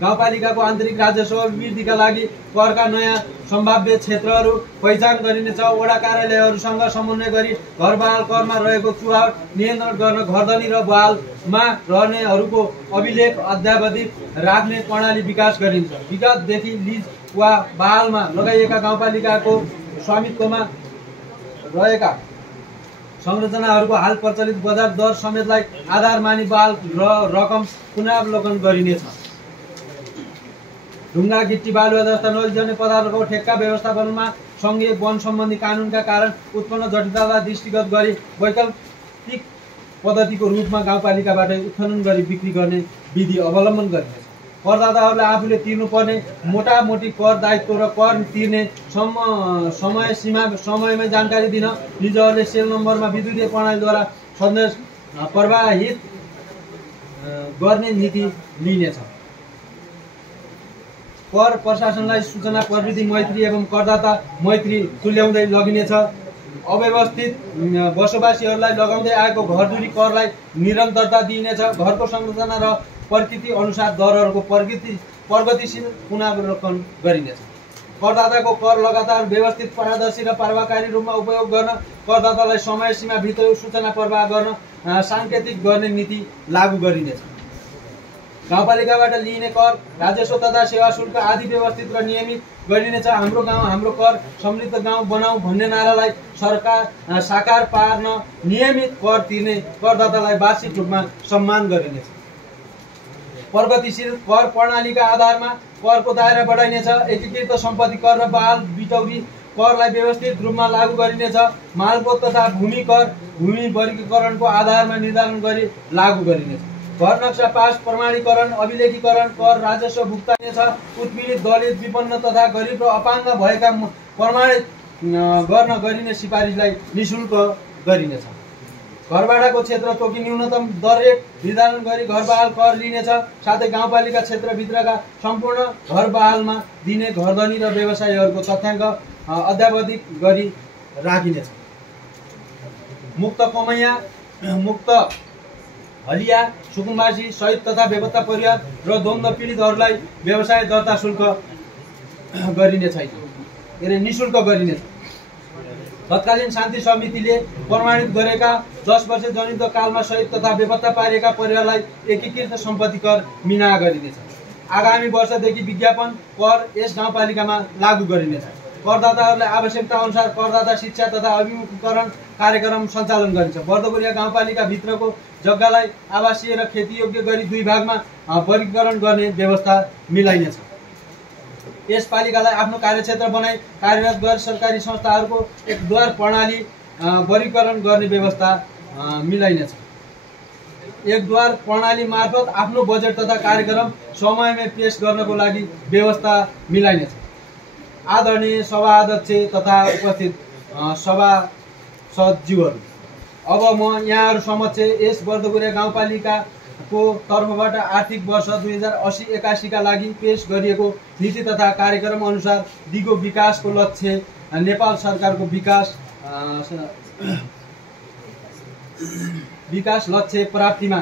गाउँपालिकाको आन्तरिक राजस्व वृद्धिका लागि करका नयाँ सम्भाव्य क्षेत्रहरू पहिचान गरिनेछ। वडा कार्यालयहरूसँग समन्वय गरी घरबहाल करमा रहेको चुहावट नियन्त्रण गर्न घरधनी र बहालमा रहनेहरूको अभिलेख अद्यावधिक राख्ने प्रणाली विकास गरिन्छ। विगतदेखि लिज वा बहालमा लगाइएका गाउँपालिकाको स्वामित्वमा रहेका संरचनाहरूको हाल प्रचलित बजार दर समेतलाई आधार मानी बहाल रकम पुनरावलोकन गरिनेछ। ढुङ्गा, गिट्टी, बालुवा जस्ता नलिजाउने पदार्थको ठेक्का व्यवस्थापनमा सङ्घीय वन सम्बन्धी कानुनका कारण उत्पन्न जटिलतालाई दृष्टिगत गरी वैकल्पिक पद्धतिको रूपमा गाउँपालिकाबाट उत्खनन गरी बिक्री गर्ने विधि अवलम्बन गरिनेछ। करदाताहरूले आफूले तिर्नुपर्ने मोटामोटी कर दायित्व र कर तिर्ने समय सीमा समयमै जानकारी दिन निजहरूले सेल नम्बरमा विद्युतीय प्रणालीद्वारा सन्देश प्रवाहित गर्ने नीति लिइनेछ। कर प्रशासनलाई सूचना प्रविधि मैत्री एवं करदाता मैत्री तुल्याउँदै लगिनेछ। अव्यवस्थित बसोबासीहरूलाई लगाउँदै आएको घरधुरी करलाई निरन्तरता दिइनेछ। घरको संरचना र प्रकृति अनुसार दरहरूको प्रगतिशील पुनरावलोकन गरिनेछ। करदाताको कर लगातार व्यवस्थित, पारदर्शी र प्रभावकारी रूपमा उपयोग गर्न, करदातालाई समय सीमाभित्र सूचना प्रवाह गर्न साङ्केतिक गर्ने नीति लागू गरिनेछ। गाउँपालिकाबाट लिइने कर, राजस्व तथा सेवा शुल्क आदि व्यवस्थित र नियमित गरिनेछ। हाम्रो गाउँ हाम्रो कर, समृद्ध गाउँ बनाऊ भन्ने नारालाई साकार पार्न नियमित कर तिर्ने करदातालाई वार्षिक रूपमा सम्मान गरिनेछ। प्रगतिशील कर प्रणालीका आधारमा करको दायरा बढाइनेछ। एकीकृत सम्पत्ति कर र बहाल बिटौरी करलाई व्यवस्थित रूपमा लागू गरिनेछ। मालपोत तथा भूमि कर भूमि वर्गीकरणको आधारमा निर्धारण गरी लागू गरिनेछ। घर नक्सा पास प्रमाणीकरण, अभिलेखीकरण कर राजस्व भुक्ताइनेछ। उत्पीडित, दलित, विपन्न तथा गरिब र अपाङ्ग भएका प्रमाणित गर्न गरिने सिफारिसलाई निःशुल्क गरिनेछ। घरभाडाको क्षेत्र तोकी न्यूनतम दर रेट निर्धारण गरी घरबहाल कर लिनेछ। साथै गाउँपालिका क्षेत्रभित्रका सम्पूर्ण घरबहालमा दिने घरधनी र व्यवसायीहरूको तथ्याङ्क अद्यावधिक गरी राखिनेछ। मुक्त कमैया, मुक्त हलिया, सुकुम्बासी सहित तथा बेपत्ता परिवार र द्वन्द्व पीडितहरूलाई व्यवसाय दर्ता शुल्क गरिने छैन, निःशुल्क गरिनेछ। तत्कालीन शान्ति समितिले प्रमाणित गरेका 10 वर्ष जनित कालमा शहीद तथा बेपत्ता पारिएका परिवारलाई एकीकृत सम्पत्ति कर मिना गरिनेछ। आगामी वर्षदेखि विज्ञापन कर यस गाउँपालिकामा लागू गरिनेछ। करदाताहरूलाई आवश्यकता अनुसार करदाता शिक्षा तथा अभिमुखीकरण कार्यक्रम सञ्चालन गरिन्छ। बर्दपुरिया गाउँपालिकाभित्रको जग्गालाई आवासीय र खेतीयोग्य गरी 2 भागमा वर्गीकरण गर्ने व्यवस्था मिलाइनेछ। यस पालिकालाई आफ्नो कार्यक्षेत्र बनाई कार्यरत गैर सरकारी संस्थाहरूको एकद्वार प्रणाली वर्गीकरण गर्ने व्यवस्था मिलाइनेछ। एकद्वार प्रणाली मार्फत आफ्नो बजेट तथा कार्यक्रम समयमै पेश गर्नको लागि व्यवस्था मिलाइनेछ। आदरणीय सभाध्यक्ष तथा उपस्थित सभासदज्यूहरू, अब म यहाँहरू समक्ष यस बर्दगुरिया गाउँपालिकाको तर्फबाट आर्थिक वर्ष 2080-81 का लागि पेश गरिएको नीति तथा कार्यक्रम अनुसार दिगो विकासको लक्ष्य नेपाल सरकारको विकास लक्ष्य प्राप्तिमा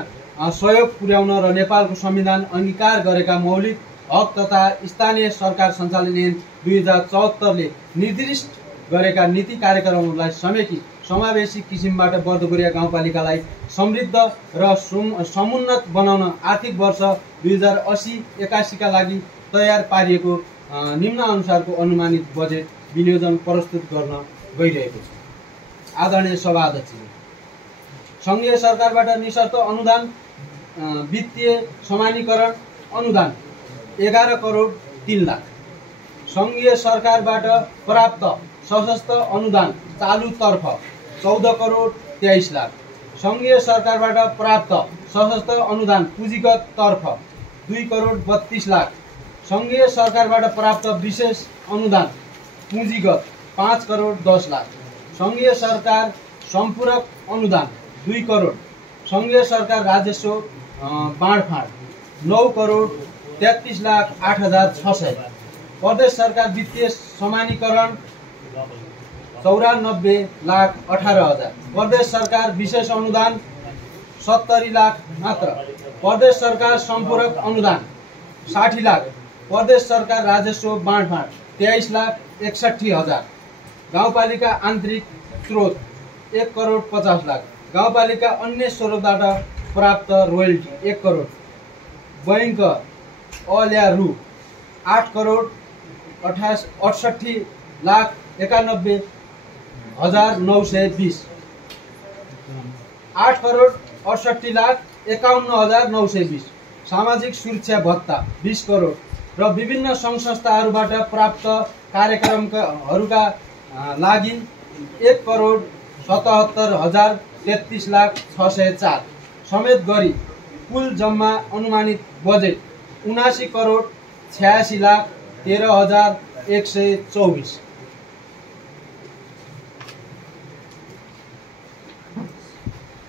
सहयोग पुर्याउन र नेपालको संविधान अंगीकार गरेका मौलिक हक तथा स्थानीय सरकार सञ्चालन ऐन 2074 ले निर्दिष्ट गरेका नीति कार्यक्रमहरूलाई समेटी समावेशी किसिमबाट बर्दगुरिया गाउँपालिकालाई समृद्ध र समुन्नत बनाउन आर्थिक वर्ष 2080-81 का लागि तयार पारिएको निम्न अनुसारको अनुमानित बजेट विनियोजन प्रस्तुत गर्न गइरहेको छ। आदरणीय सभाध्यक्ष, सङ्घीय सरकारबाट निशर्त अनुदान वित्तीय समानीकरण अनुदान 11 करोड 3 लाख। सङ्घीय सरकारबाट प्राप्त सशस्त्र अनुदान चालुतर्फ 14 करोड 23 लाख। सङ्घीय सरकारबाट प्राप्त सशस्त्र अनुदान पुँजीगत तर्फ 2 करोड 32 लाख। सङ्घीय सरकारबाट प्राप्त विशेष अनुदान पुँजीगत 5 करोड 10 लाख। सङ्घीय सरकार सम्पूरक अनुदान 2 करोड। सङ्घीय सरकार राजस्व बाँडफाँड 9 करोड 33 लाख 8,600। प्रदेश सरकार वित्तीय समानीकरण 94 लाख 18,000। प्रदेश सरकार विशेष अनुदान 70 लाख मात्र। प्रदेश सरकार सम्पूरक अनुदान 60 लाख। प्रदेश सरकार राजस्व बाँडफाँड 23 लाख 61,000। गाउँपालिका आन्तरिक स्रोत 1 करोड 50 लाख। गाउँपालिका अन्य स्रोतबाट प्राप्त रोयल्टी 1 करोड। बैंक अल्या रु 8 करोड 68 लाख 91,920। 8 करोड 68 लाख 51,920। सामाजिक सुरक्षा भत्ता 20 करोड र विभिन्न सङ्घ संस्थाहरूबाट प्राप्त कार्यक्रमहरूका लागि 1 करोड 77,033 लाख 604 समेत गरी कुल जम्मा अनुमानित बजेट 79 करोड 86 लाख 13,124।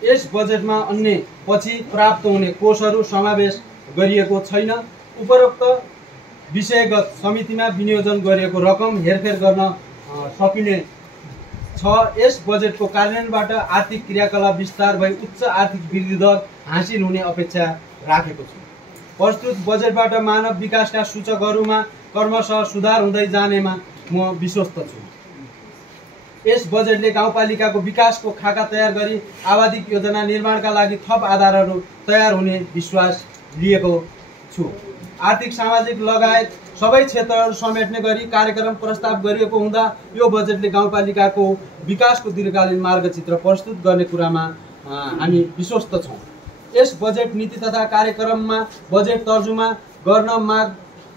यस बजेटमा अन्य पछि प्राप्त हुने कोषहरू समावेश गरिएको छैन। उपरोक्त विषयगत समितिमा विनियोजन गरिएको रकम हेरफेर गर्न सकिने छ। यस बजेटको कार्यान्वयनबाट आर्थिक क्रियाकलाप विस्तार भई उच्च आर्थिक वृद्धि दर हासिल हुने अपेक्षा राखेको छु। प्रस्तुत बजेटबाट मानव विकासका सूचकहरूमा क्रमशः सुधार हुँदै जानेमा म विश्वस्त छु। यस बजेटले गाउँपालिकाको विकासको खाका तयार गरी आवधिक योजना निर्माणका लागि थप आधारहरू तयार हुने विश्वास लिएको छु। आर्थिक सामाजिक लगायत सबै क्षेत्रहरू समेट्ने गरी कार्यक्रम प्रस्ताव गरिएको हुँदा यो बजेटले गाउँपालिकाको विकासको दीर्घकालीन मार्गचित्र प्रस्तुत गर्ने कुरामा हामी विश्वस्त छौँ। यस बजेट नीति तथा कार्यक्रममा बजेट तर्जुमा गर्न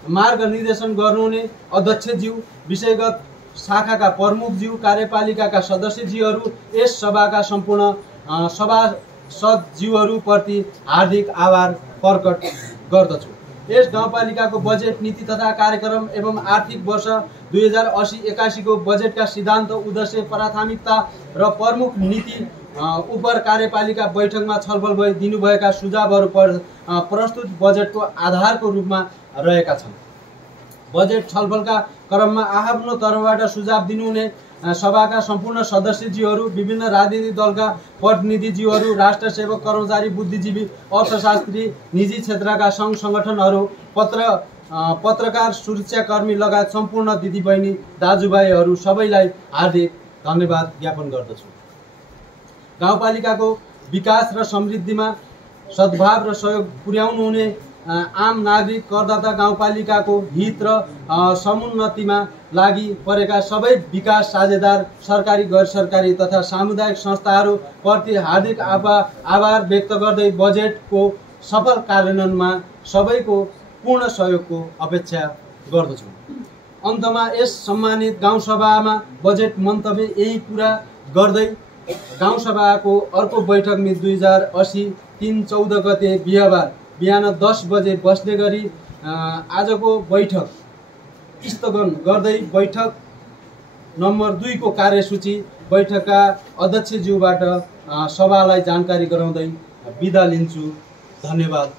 मार्ग निर्देशन गर्नुहुने अध्यक्षज्यू, विषयगत शाखाका प्रमुखज्यू, कार्यपालिकाका सदस्यज्यूहरू, यस सभाका सम्पूर्ण सभासदज्यूहरूप्रति हार्दिक आभार प्रकट गर्दछु। यस गाउँपालिकाको बजेट नीति तथा कार्यक्रम एवं आर्थिक वर्ष 2080-81 को बजेटका सिद्धान्त, उद्देश्य, प्राथमिकता र प्रमुख नीति उपर कार्यपालिका बैठकमा छलफल भई दिनुभएका सुझावहरू प्रस्तुत बजेटको आधारको रूपमा रहेका छन्। बजेट छलफलका क्रममा आफ्नो तर्फबाट सुझाव दिनुहुने सभाका सम्पूर्ण सदस्यज्यूहरू, विभिन्न राजनीतिक दलका प्रतिनिधिज्यूहरू, राष्ट्र सेवक, कर्मचारी, बुद्धिजीवी, अर्थशास्त्री, निजी क्षेत्रका सङ्घ सङ्गठनहरू, पत्रकार, सुरक्षाकर्मी लगायत सम्पूर्ण दिदीबहिनी, दाजुभाइहरू सबैलाई हार्दिक धन्यवाद ज्ञापन गर्दछु। गाउँपालिकाको विकास र समृद्धिमा सद्भाव र सहयोग पुर्याउनु हुने आम नागरिक, करदाता, गाउँपालिकाको हित र समुन्नतिमा लागि परेका सबै विकास साझेदार, सरकारी, गैर सरकारी तथा सामुदायिक संस्थाहरू प्रति हार्दिक आभार व्यक्त गर्दै बजेटको सफल कार्यान्वयनमा सबैको पूर्ण सहयोगको अपेक्षा गर्दछु। अन्तमा यस सम्मानित गाउँसभामा बजेट मन्तव्य यही पुरा गर्दै गाउँसभाको अर्को बैठक मिति 2080 3/14 गते बिहिबार बिहान 10 बजे बस्ने गरी आजको बैठक स्थगन गर्दै बैठक नम्बर 2 को कार्यसूची बैठकका अध्यक्षज्यूबाट सभालाई जानकारी गराउँदै बिदा लिन्छु। धन्यवाद।